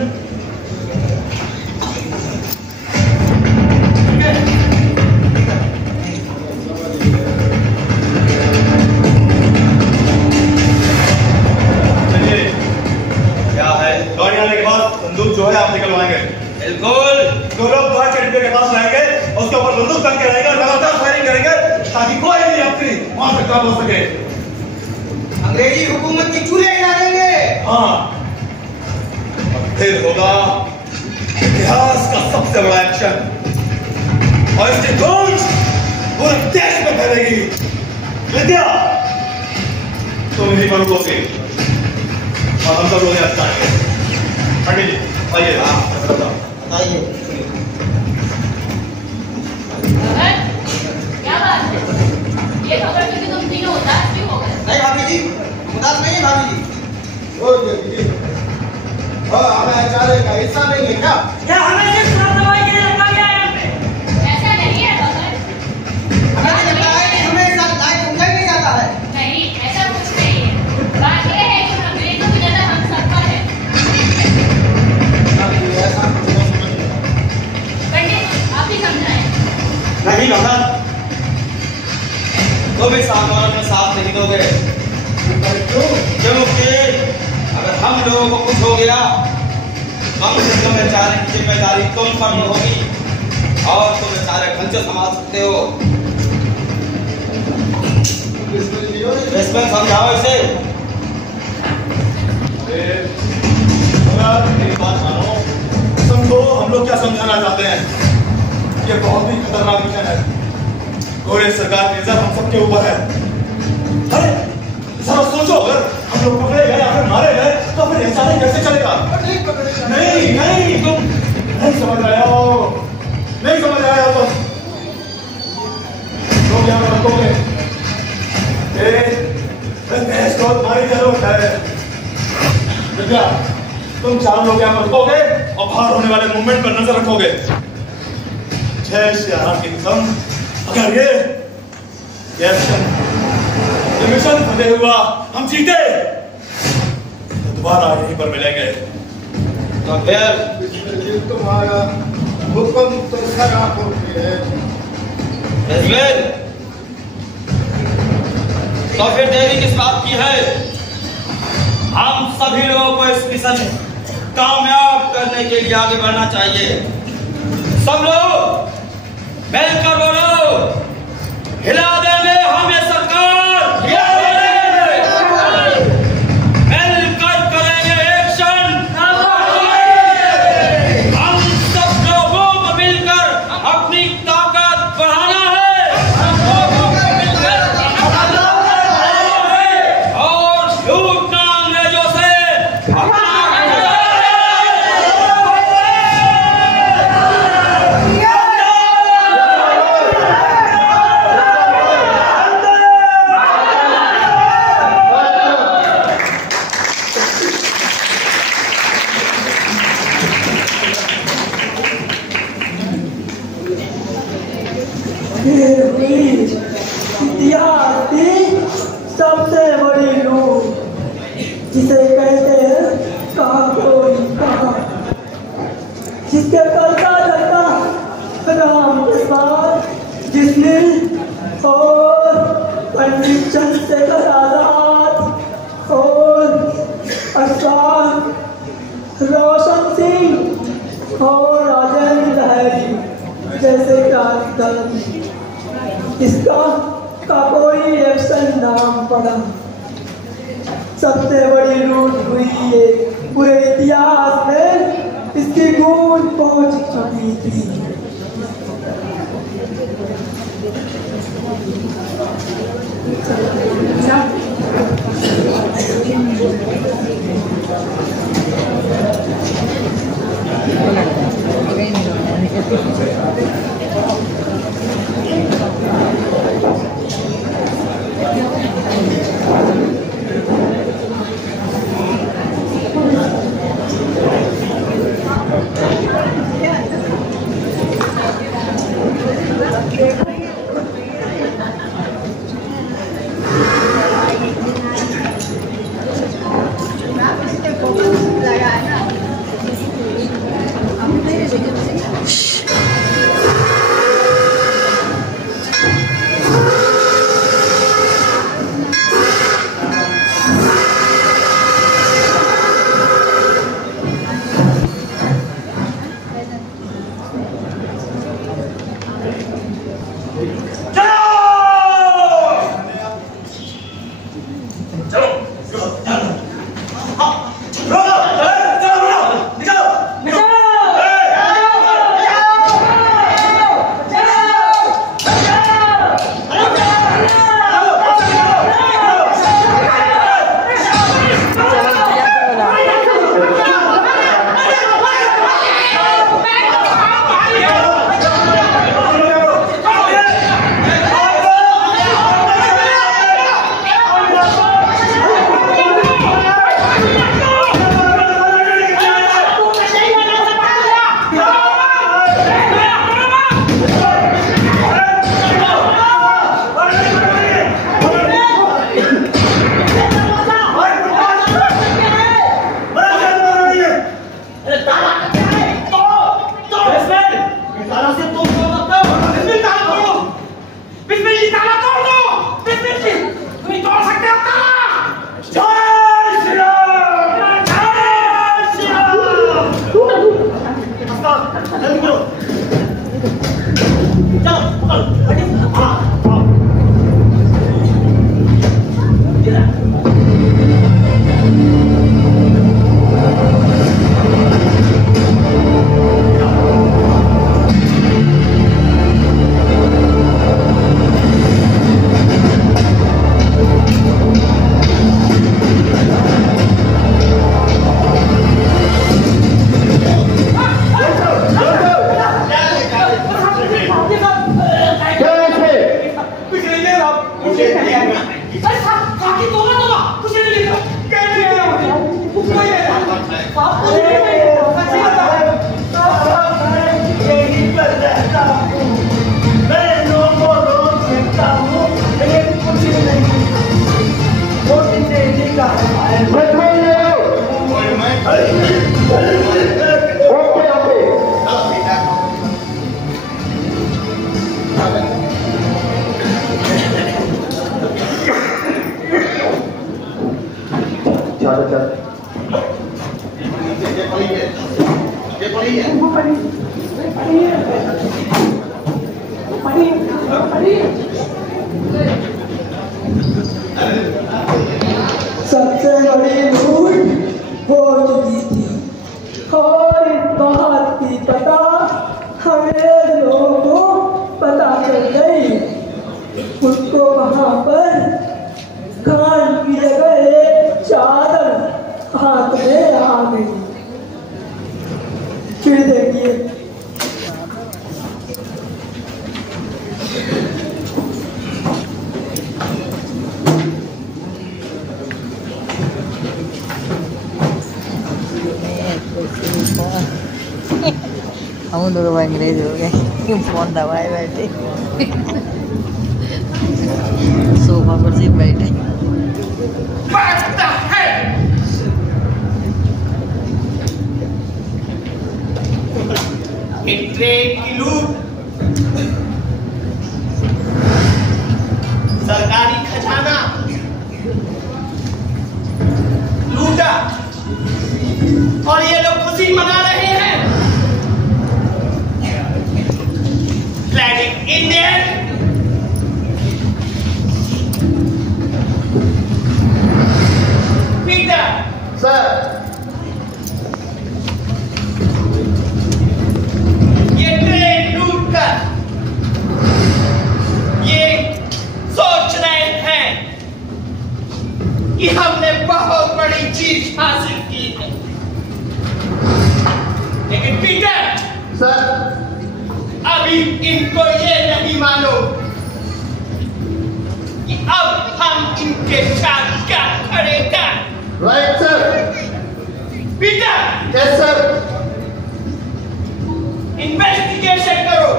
गाड़ी आने के बाद बंदूक जो है आप निकलवाएंगे। बिल्कुल। 2 लोग गाड़ी के डिब्बे के पास रहेंगे, उसके ऊपर बंदूक तंग के रहेंगे, लगातार फायरिंग करेंगे ताकि कोई भी यात्री वहां तक काबू हो सके। अंग्रेजी हुकूमत की चूल्हे हिला देंगे। हाँ, फिर होगा इतिहास का सबसे बड़ा एक्शन और इसकी गूंज पूरे देश में फैलेगी। विद्या तुम ही बनोगे और हम सब लोग अच्छा है। पंडित जी आइए। बताइए। क्या बात है? ये खबर सुन तुम तीनों उदास क्यों हो गए? नहीं भाभी जी, उदास नहीं है भाभी जी। ओ जी, हमें अचानक का हिस्सा नहीं है क्या? क्या हमें सिर्फ दवाई के लिए रखा गया है यहाँ पे? ऐसा नहीं है भगत। हमें लगता है कि हमें साथ लायक समझा ही नहीं जाता है। नहीं, ऐसा कुछ नहीं है। बात यह है कि अंग्रेजों की नजर हम सब पर है। पंडित आप ही समझाएं। नहीं भगत, तो भी सामान में साथ नहीं दोगे। क्योंकि अगर हम लोगों को कुछ हो गया, कम से कम बेचारे की जिम्मेदारी तुम पर होगी और तुम बेचारे खर्चे संभाल सकते हो। इसमें समझाओ इसे। मेरी बात मानो, समझो हम लोग क्या समझाना चाहते हैं। ये बहुत ही खतरनाक मिशन है, गोरे सरकार की नजर हम सबके ऊपर है। अरे जरा सोचो, अगर हम लोग पकड़े गए या फिर मारे गए तो फिर ऐसा नहीं कैसे चलेगा? नहीं नहीं, तुम नहीं समझ रहे हो, नहीं समझ रहे हो। तुम लोग यहाँ पर रखोगे, देश को तुम्हारी जरूरत है। विद्या, तुम 4 लोग यहाँ पर रखोगे और बाहर होने वाले मूवमेंट पर नजर रखोगे। जय श्री राम की कसम, अगर ये मिशन फतेह हुआ, हम जीते, तो दोबारा यहीं पर मिलेंगे। तो फिर तुम्हारा हुक्म तो सगा होती है। तो फिर देरी किस बात की है? हम सभी लोगों को इस मिशन कामयाब करने के लिए आगे बढ़ना चाहिए। सब लोग मिलकर बोलो, हिला देंगे हम ये सरकार, हिला देंगे, मिलकर करेंगे एक्शन। हम सब लोगों को मिलकर अपनी ताकत बढ़ाना है, हम लोगों को मिलकर और लूटना अंग्रेजों से इतिहास की सबसे बड़ी लूट, जिसे कहते हैं काकोरी कहा, जिसके करता रहता राम के साथ जिसने और पंडित चंद्रशेखर आजाद और अशफाक रोशन सिंह और राजेंद्र लहरी जैसे क्रांतिकारी, इसका काकोरी एक्शन नाम पड़ा। सबसे बड़ी लूट हुई है, पूरे इतिहास में इसकी गूंज पहुंच चुकी थी। सबसे बड़ी लूट हो चुकी थी और इस बात की पता अंग्रेज लोगों को पता चल गई। उसको वहां पर खान की जगह एक चादर हाथ में आ गई। फिर देखिए हम लोग अंग्रेज हो गए, फोन दबाए बैठे सोफा पर से बैठे। ट्रेन की लूट, सरकारी खजाना लूटा और ये लोग खुशी मना रहे हैं। फ्लैग इंडियन पीटर सर, ये ट्रेन लूट कर ये सोच रहे हैं कि हमने बहुत बड़ी चीज हासिल की है, लेकिन पीटर सर, अभी इनको ये नहीं मालूम कि अब हम इनके साथ क्या करेंगे। Right sir. Peter, yes sir. Investigation करो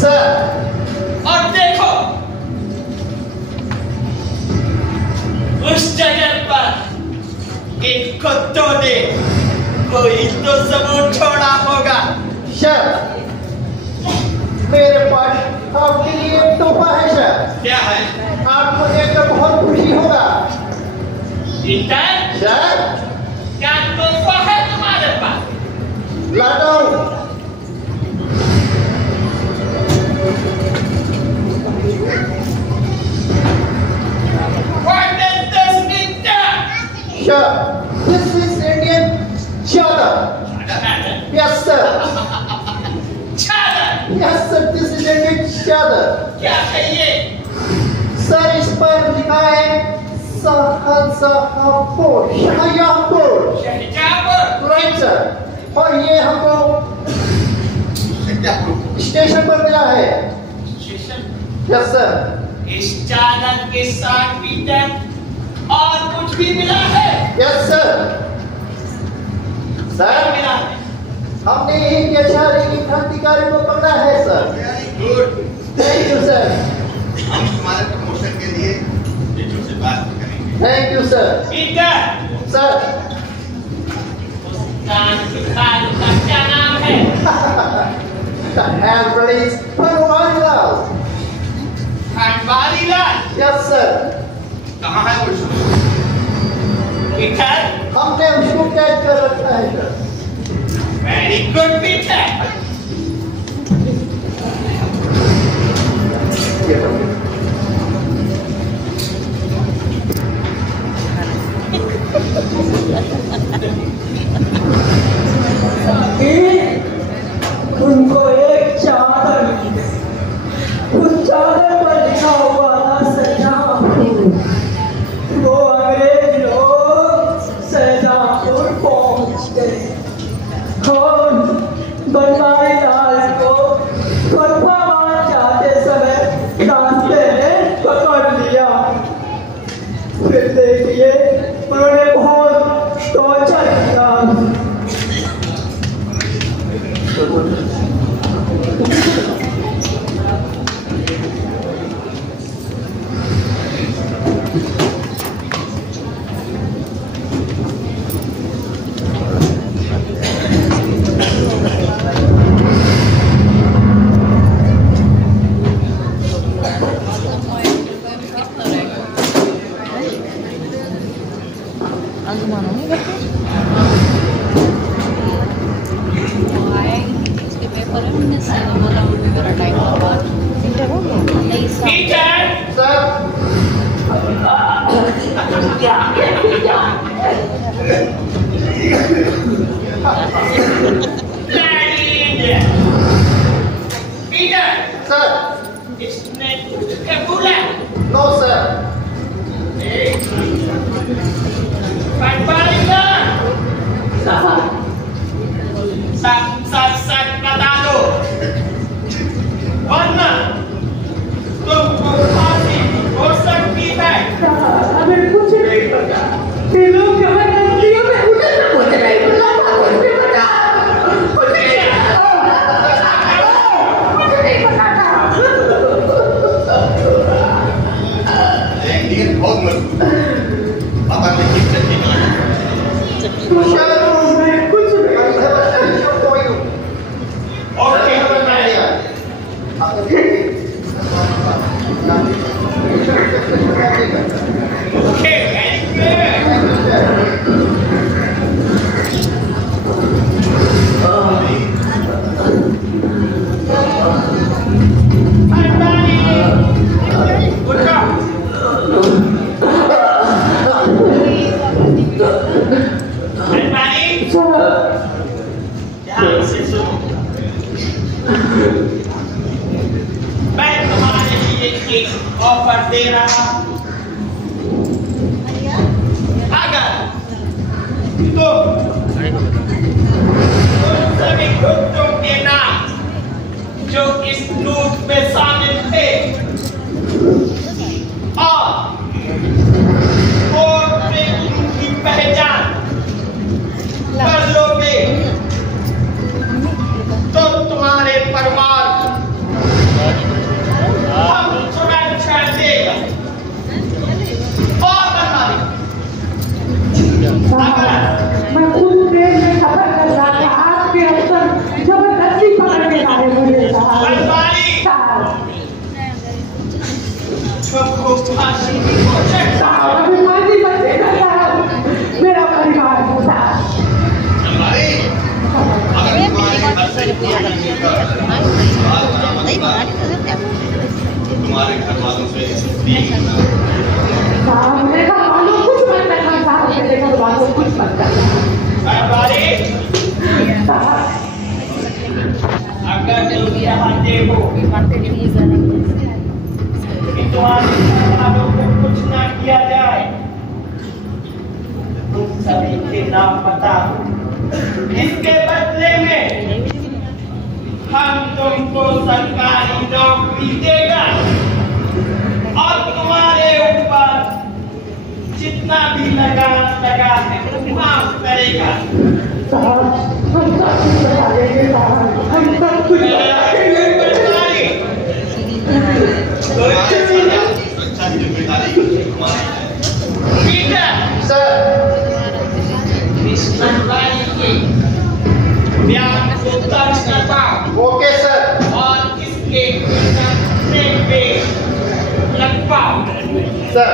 सर। और देखो उस जगह पर इन कुत्तों ने कोई तो सबूत छोड़ा होगा। सर, मेरे पास आपके लिए एक तोहफा है सर। क्या है? आपको देखकर बहुत खुशी होगा। पीटर, सर, क्या तोहफा है तुम्हारे पास? लाता हूँ। What is this, Peter? Sir, this is Indian chadar. Yes sir. चादर? Yes sir, this is Indian chadar. क्या है ये? सर, इस पर लिखा है शाहजहांपुर। शाहजहांपुर। Right sir. और ये हमको स्टेशन पर मिला है। Yes sir. इस चादर के साथ पीटर और कुछ भी मिला है? Yes sir. सर, मिला है? हमने यही बेचारे की क्रांतिकारी को पकड़ा है sir. Good. Thank you sir. हम तुम्हारे प्रमोशन के लिए टीचर से बात करेंगे। Thank you sir. Peter, sir, उस क्रांतिकारी का क्या नाम है? The hand is Panwarilaal. Banwarilal. Yes sir. कहाँ है वो? पीटर, हमने उसको कैद कर रखा है सर। Very good Peter. उनको एक चादर मिली। उस चादर पर लिखा हुआ था शाहजहांपुर। वो अंग्रेज लोग शाहजहांपुर पहुंच गए और बनवारीलाल को फरमान जाते समय रास्ते में पकड़ लिया। फिर देखिए उन्होंने बहुत टॉर्चर किया। आगे मानो नहीं करते सच बता दो, वरना तुमको फांसी हो सकती है। हमें कुछ नहीं पता, ये लोग जबरदस्तियों में उठे ना कुछ नहीं पता, कुछ नहीं पता, कुछ नहीं इंडियन बहुत मजबूत है, पता नहीं किस चक्की में ऑफर दे रहा हूं। अगर तुम सभी गुप्तों के नाम जो इस लूट में शामिल थे और कोर्ट में उनकी पहचान कर लोगे तो तुम्हारे परिवार हम सुरक्षा देगा। और मैं खुद ट्रेन में सफर कर रहा था, आपके अफसर जबरदस्ती पकड़ के लाए मुझे साहब। अभी माजी बच्चे का साहब, मेरा परिवार होता। तुम्हारे घर वालों से कुछ मत करना साहब, मेरे घर वालों कुछ मत करना। अगर तुम चाहते हो कि तुम्हारे घरवालों को कुछ ना किया जाए, तुम सभी के नाम बता दो। इसके बदले में हम तुमको सरकारी नौकरी देगा और तुम्हारे ऊपर जितना भी लगा है माफ करेगा। हम सब कुछ बता देंगे साहब, हम सब कुछ बता देंगे। सुरक्षा की जिम्मेदारी तुम्हारी है। बयान को दर्ज करता हूं। Okay sir. और इसके पे लगवाओ सर।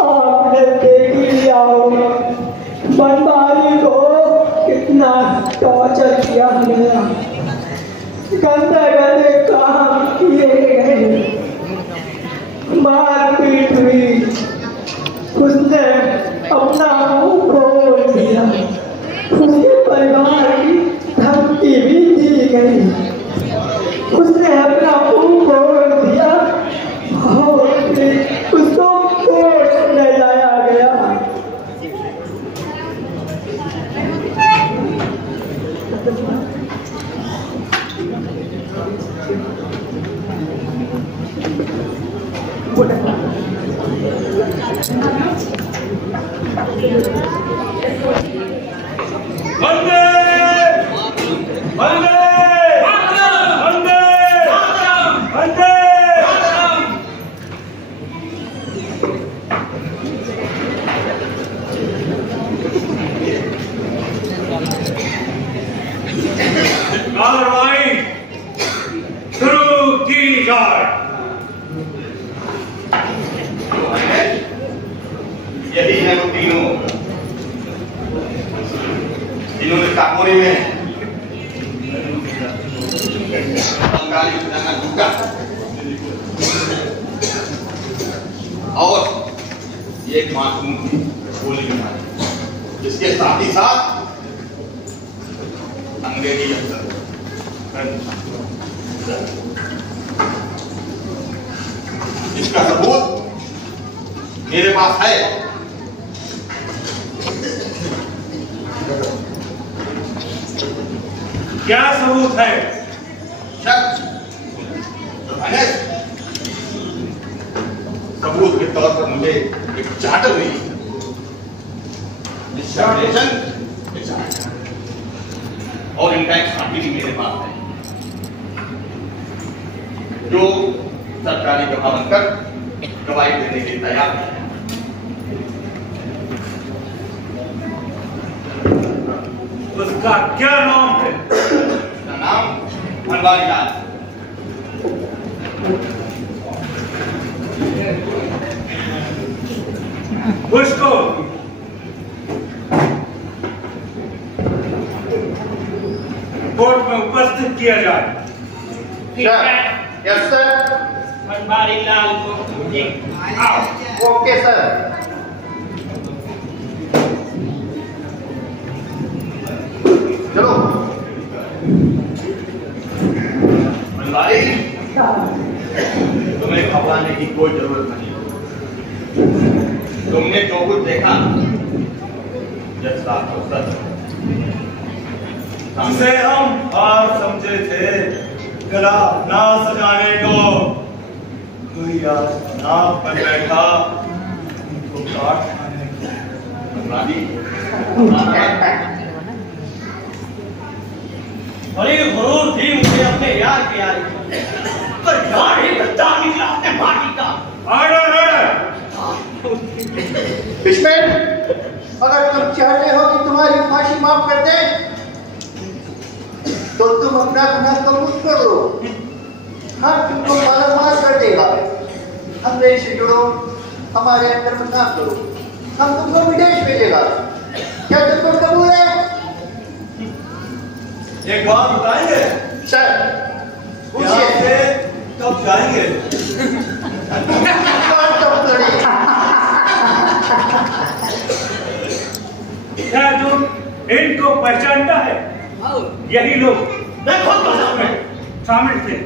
आपने देख ही लिया होगा बनवारी को कितना टॉर्चर किया हमने, गंदे गंदे काम किए गए, मारपीट हुई, उसने अपना मुंह खोल दिया, उसके परिवार की धमकी भी दी गई, उसने अपना मुंह खोल दिया और उसको कोर्ट ले जाया गया। वंदे वंदे वंदे यही है वो तीनों जिन्होंने काकोरी में बंगाली खजाना लूटा और एक मासूम की गोली मारी, जिसके साथ ही साथ अंग्रेजी अफसर इसका सबूत मेरे पास है। क्या सबूत है? सबूत के तौर पर मुझे एक चार्ट हुई और इनका एक साथी भी मेरे पास है जो सरकारी गवाह बनकर गवाही देने के लिए तैयार है। उसका क्या नाम है? उसका नाम बनवारी लाल। उसको कोर्ट में उपस्थित किया जाए। Yes sir. बनवारी लाल को ओके सर। चलो बनवारी, तुम्हें घबराने की कोई जरूरत नहीं। तुमने जो कुछ देखा जिसे हम हार समझे थे गला ना सजाने को, कोई आज नाक पर बैठा उनको काट खाने को। बड़ी गुरूर थी मुझे अपने यार के यार पर यार ही बच्चा निकला अपने पार्टी का। इसमें अगर तुम चाहते हो कि तुम्हारी फांसी माफ कर दे तो तुम अपना गुनाह कबूल कर लो। हम तुमको मालामाल कर देगा। हमसे इसे जुड़ो, हमारे अंदर में ना करो, हम तुमको विदेश भेजेगा। क्या तुमको कबूल है? एक बात बताएंगे सर? यहाँ से कब जाएंगे? क्या तुम इनको पहचानता है? यही लोग देखो तो शामिल थे।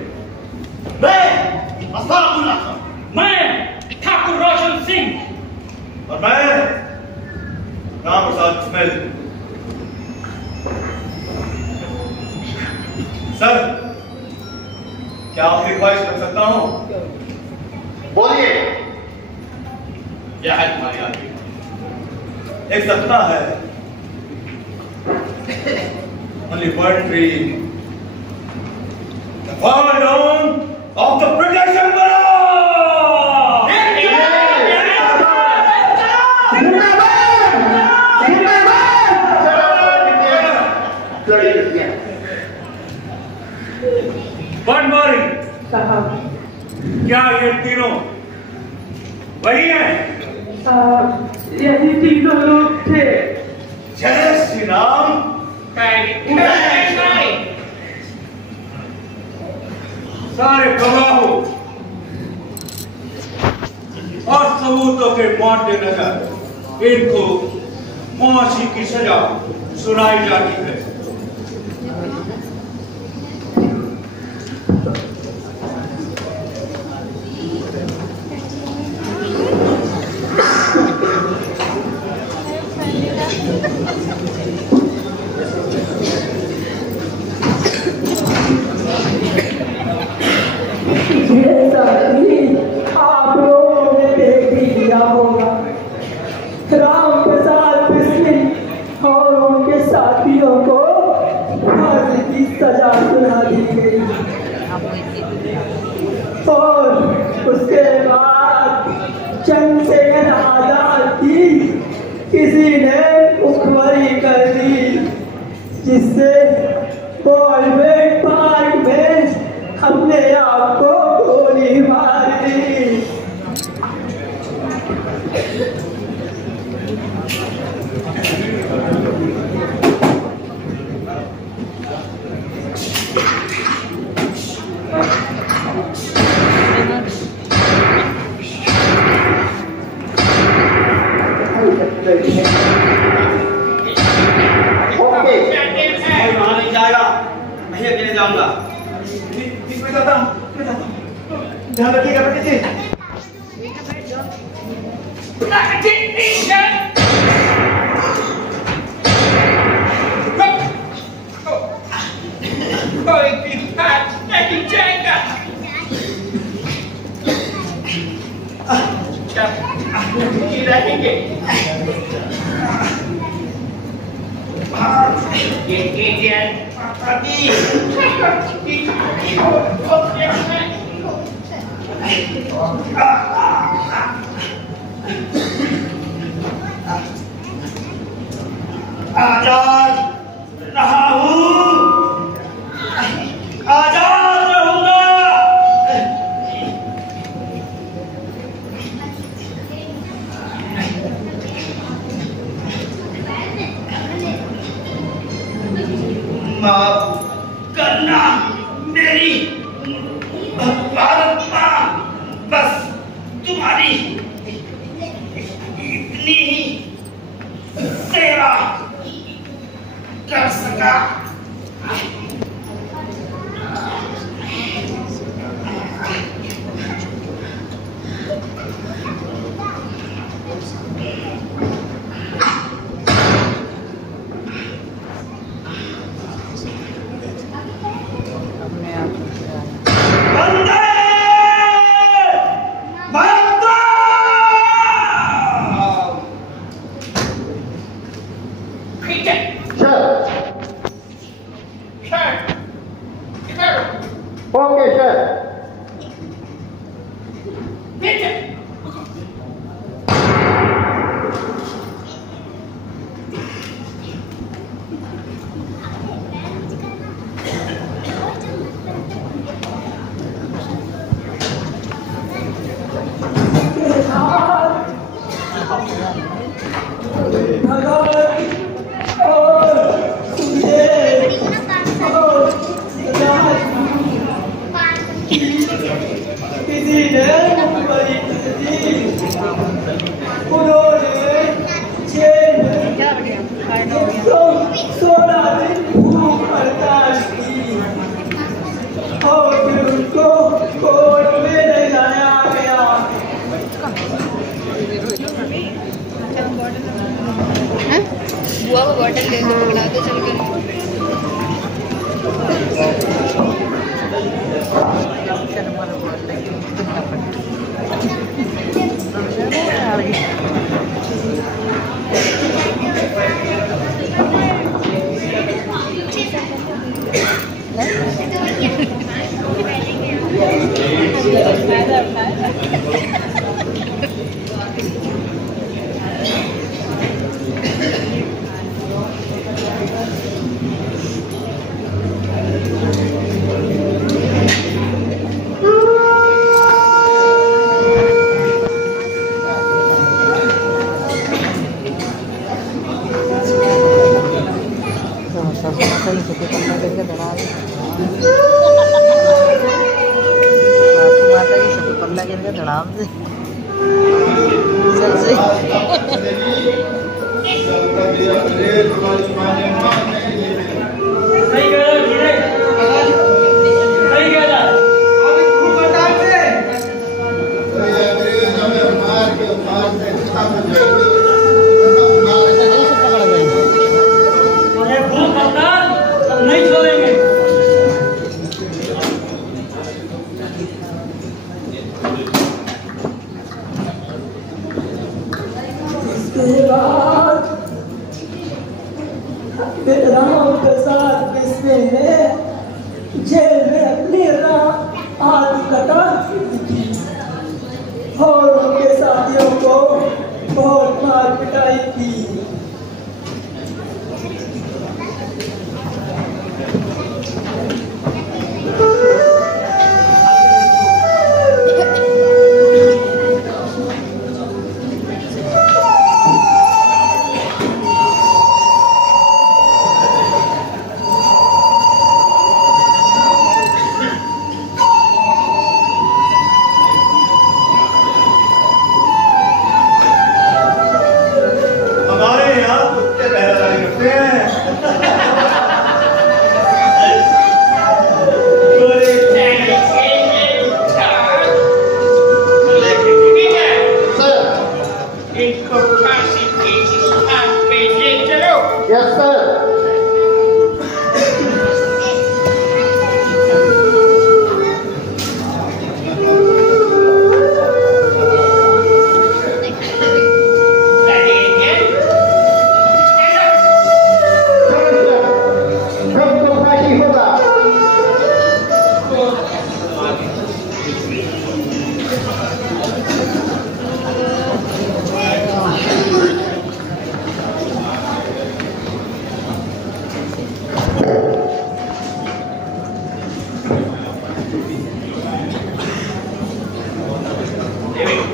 मैं ठाकुर रोशन सिंह और मैं राम प्रसाद बिस्मिल। सर, क्या आपकी ख्वाहिश रख सकता हूँ? बोलिए, क्या है तुम्हारी आगे? एक सपना है, only one dream, the fall down of the British Empire! Banwari साहब, क्या ये तीनों वही हैं? यही तीनों लोग थे। जय श्री राम। सारे गवाहों और सबूतों के मद्देनजर इनको फांसी की सजा सुनाई जाती है। आप लोगों ने देख ही लिया होगा, राम प्रसाद बिस्मिल और उनके साथियों को फांसी की सजा सुना दी गई और उसके बाद चंद्रशेखर आजाद की किसी ने मुखबरी कर दी, जिससे बॉलवेट पार्क में हमने आपको गोली मार दी। वहाँ नहीं जाएगा, मैं ही अकेले जाऊंगा। ध्यान रखिएगा बेटी जी। कोई भी बात नहीं जाएगा। नहीं रहेंगे। आजाद रहा हूँ, आजाद रहूंगा। माफ करना मेरी भारत माँ, बस तुम्हारी इतनी ही सेवा कर सका। बुआ को बॉटल दे दो, पकड़ा दो, चल कर।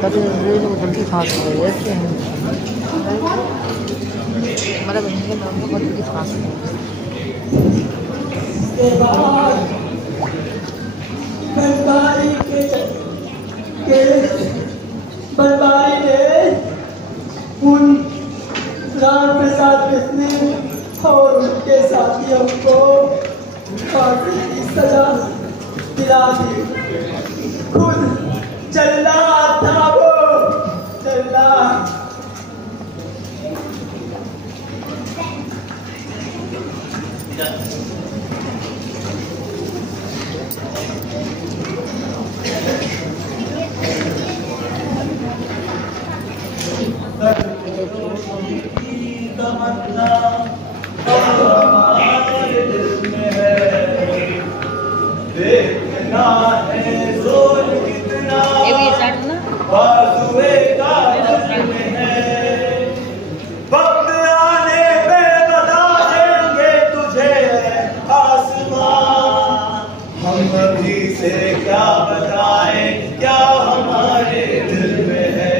तभी जल्दी फांस हो गई है मतलब इनके नाम को बहुत जल्दी फांस हो बलबारी ने उन राम प्रसाद बिस्मिल और उनके साथियों को फांसी की सजा दिला दी। खुद जल्लाद था वो, जल्लाद। देखना है जोर कितना बाजुए का में है, वक्त आने पे बता देंगे तुझे आसमान। हम अभी से क्या बताएं क्या हमारे दिल में है।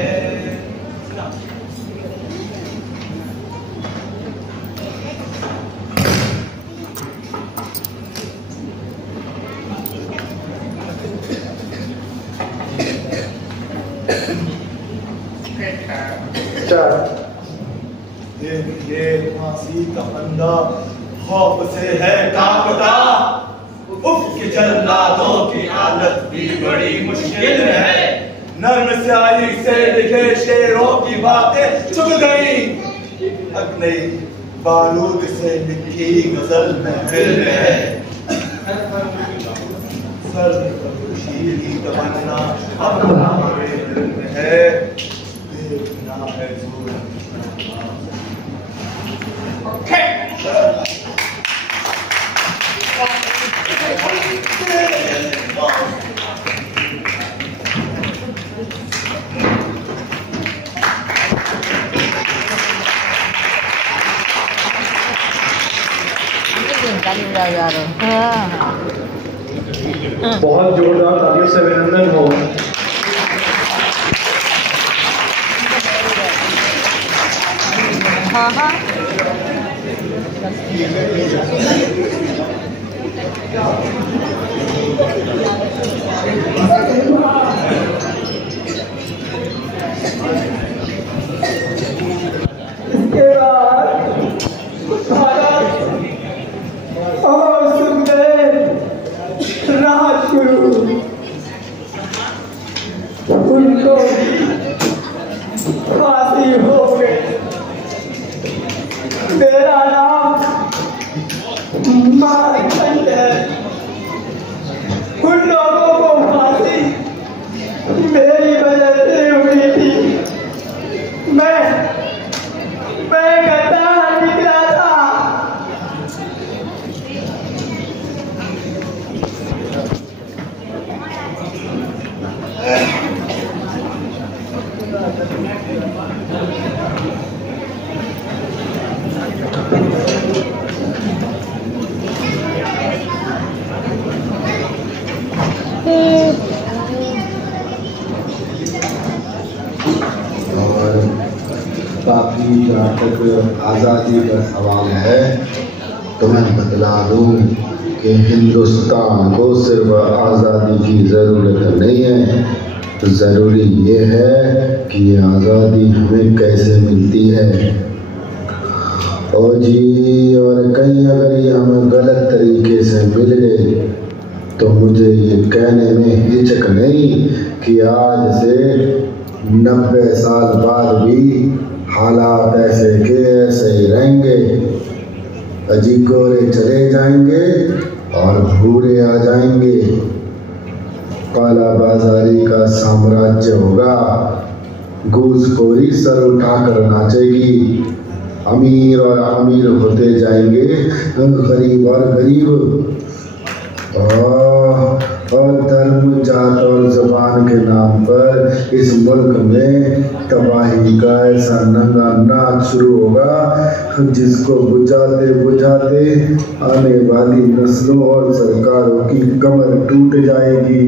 ये फांसी का फंदा खौफ से है कांपता, उफ के जल्लादों की हालत भी बड़ी मुश्किल है। नर्म स्याही से लिखे शेरों की बातें चुप गई, अगले बारूद से लिखी गजल महफिल है। तमन्ना अब हमारे दिल में है, देखना है जोर। बहुत जोरदार तालियों से अभिनंदन हो। इसके बाद भारत और सुखदेव राज गुरु उनको फांसी हो गई। मेरा नाम मारखंड है। उन लोगों को फांसी मेरी वजह से हुई थी। मैं गद्दार निकला था। बाकी जहाँ तक आज़ादी का सवाल है तो मैं बतला दूँ कि हिंदुस्तान को सिर्फ आज़ादी की ज़रूरत नहीं है, तो ज़रूरी ये है कि ये आज़ादी हमें कैसे मिलती है। और जी और कहीं अगर ये हमें गलत तरीके से मिल गई तो मुझे ये कहने में हिचक नहीं कि आज से 90 साल बाद भी हालात ऐसे के ऐसे ही रहेंगे। अजी गोरे चले जाएंगे और भूरे आ जाएंगे। काला बाजारी का साम्राज्य होगा, घूसखोरी सर उठाकर नाचेगी। अमीर और अमीर होते जाएंगे, गरीब और गरीब। और धर्म, जात और ज़बान के नाम पर इस मुल्क में तबाही का ऐसा नंगा नाच शुरू होगा जिसको बुझाते बुझाते आने वाली नस्लों और सरकारों की कमर टूट जाएगी।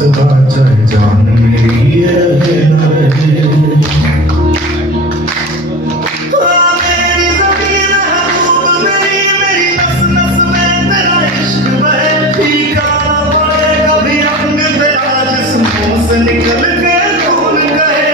सदा चाहे जान मेरी रहे न रहे। मेरी ज़मीन है खूब मेरी, मेरी नस नस में तेरा इश्क बहे। फीका न पड़े कभी रंग तेरा जिस्मों से निकल के खून गए।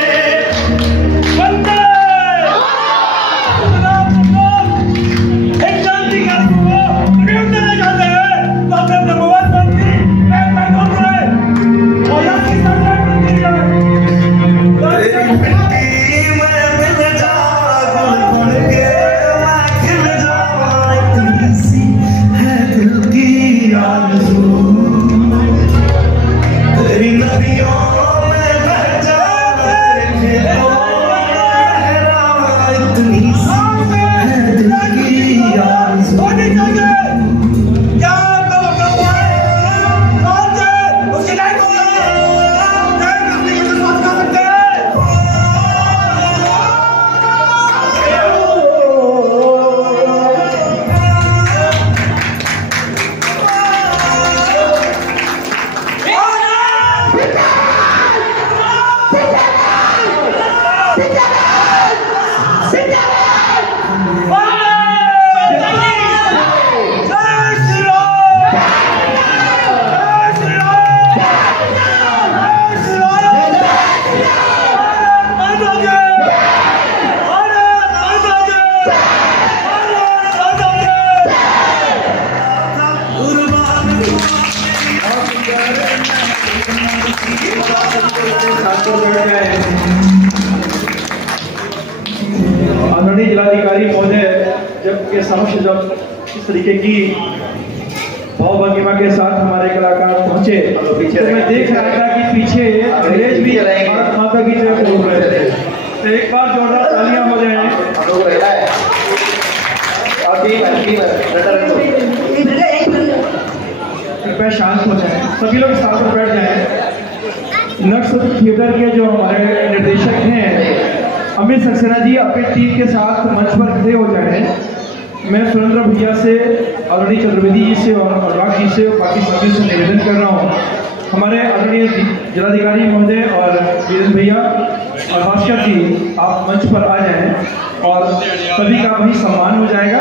आदरणीय जिलाधिकारी महोदय जब के समक्ष जब इस तरीके की भावभंगिमा के साथ हमारे कलाकार पहुंचे तो मैं देख रहा था कि पीछे अंग्रेज भी भारत माता की जय बोल रहे थे। तो एक बार जोरदार तालियां हो जाए। कृपया शांत हो जाए, सभी लोग साथ में बैठ जाएं। नक्सल थिएटर के जो हमारे निर्देशक हैं अमित सक्सेना जी अपनी टीम के साथ मंच पर खड़े हो जाएं। मैं सुरेंद्र भैया से, आदरणीय चतुर्वेदी जी से और अनुराग जी से और बाकी सभी से निवेदन कर रहा हूँ हमारे आदरणीय जिलाधिकारी महोदय और वीरेंद्र भैया और भास्कर जी आप मंच पर आ जाएं और सभी का वही सम्मान हो जाएगा।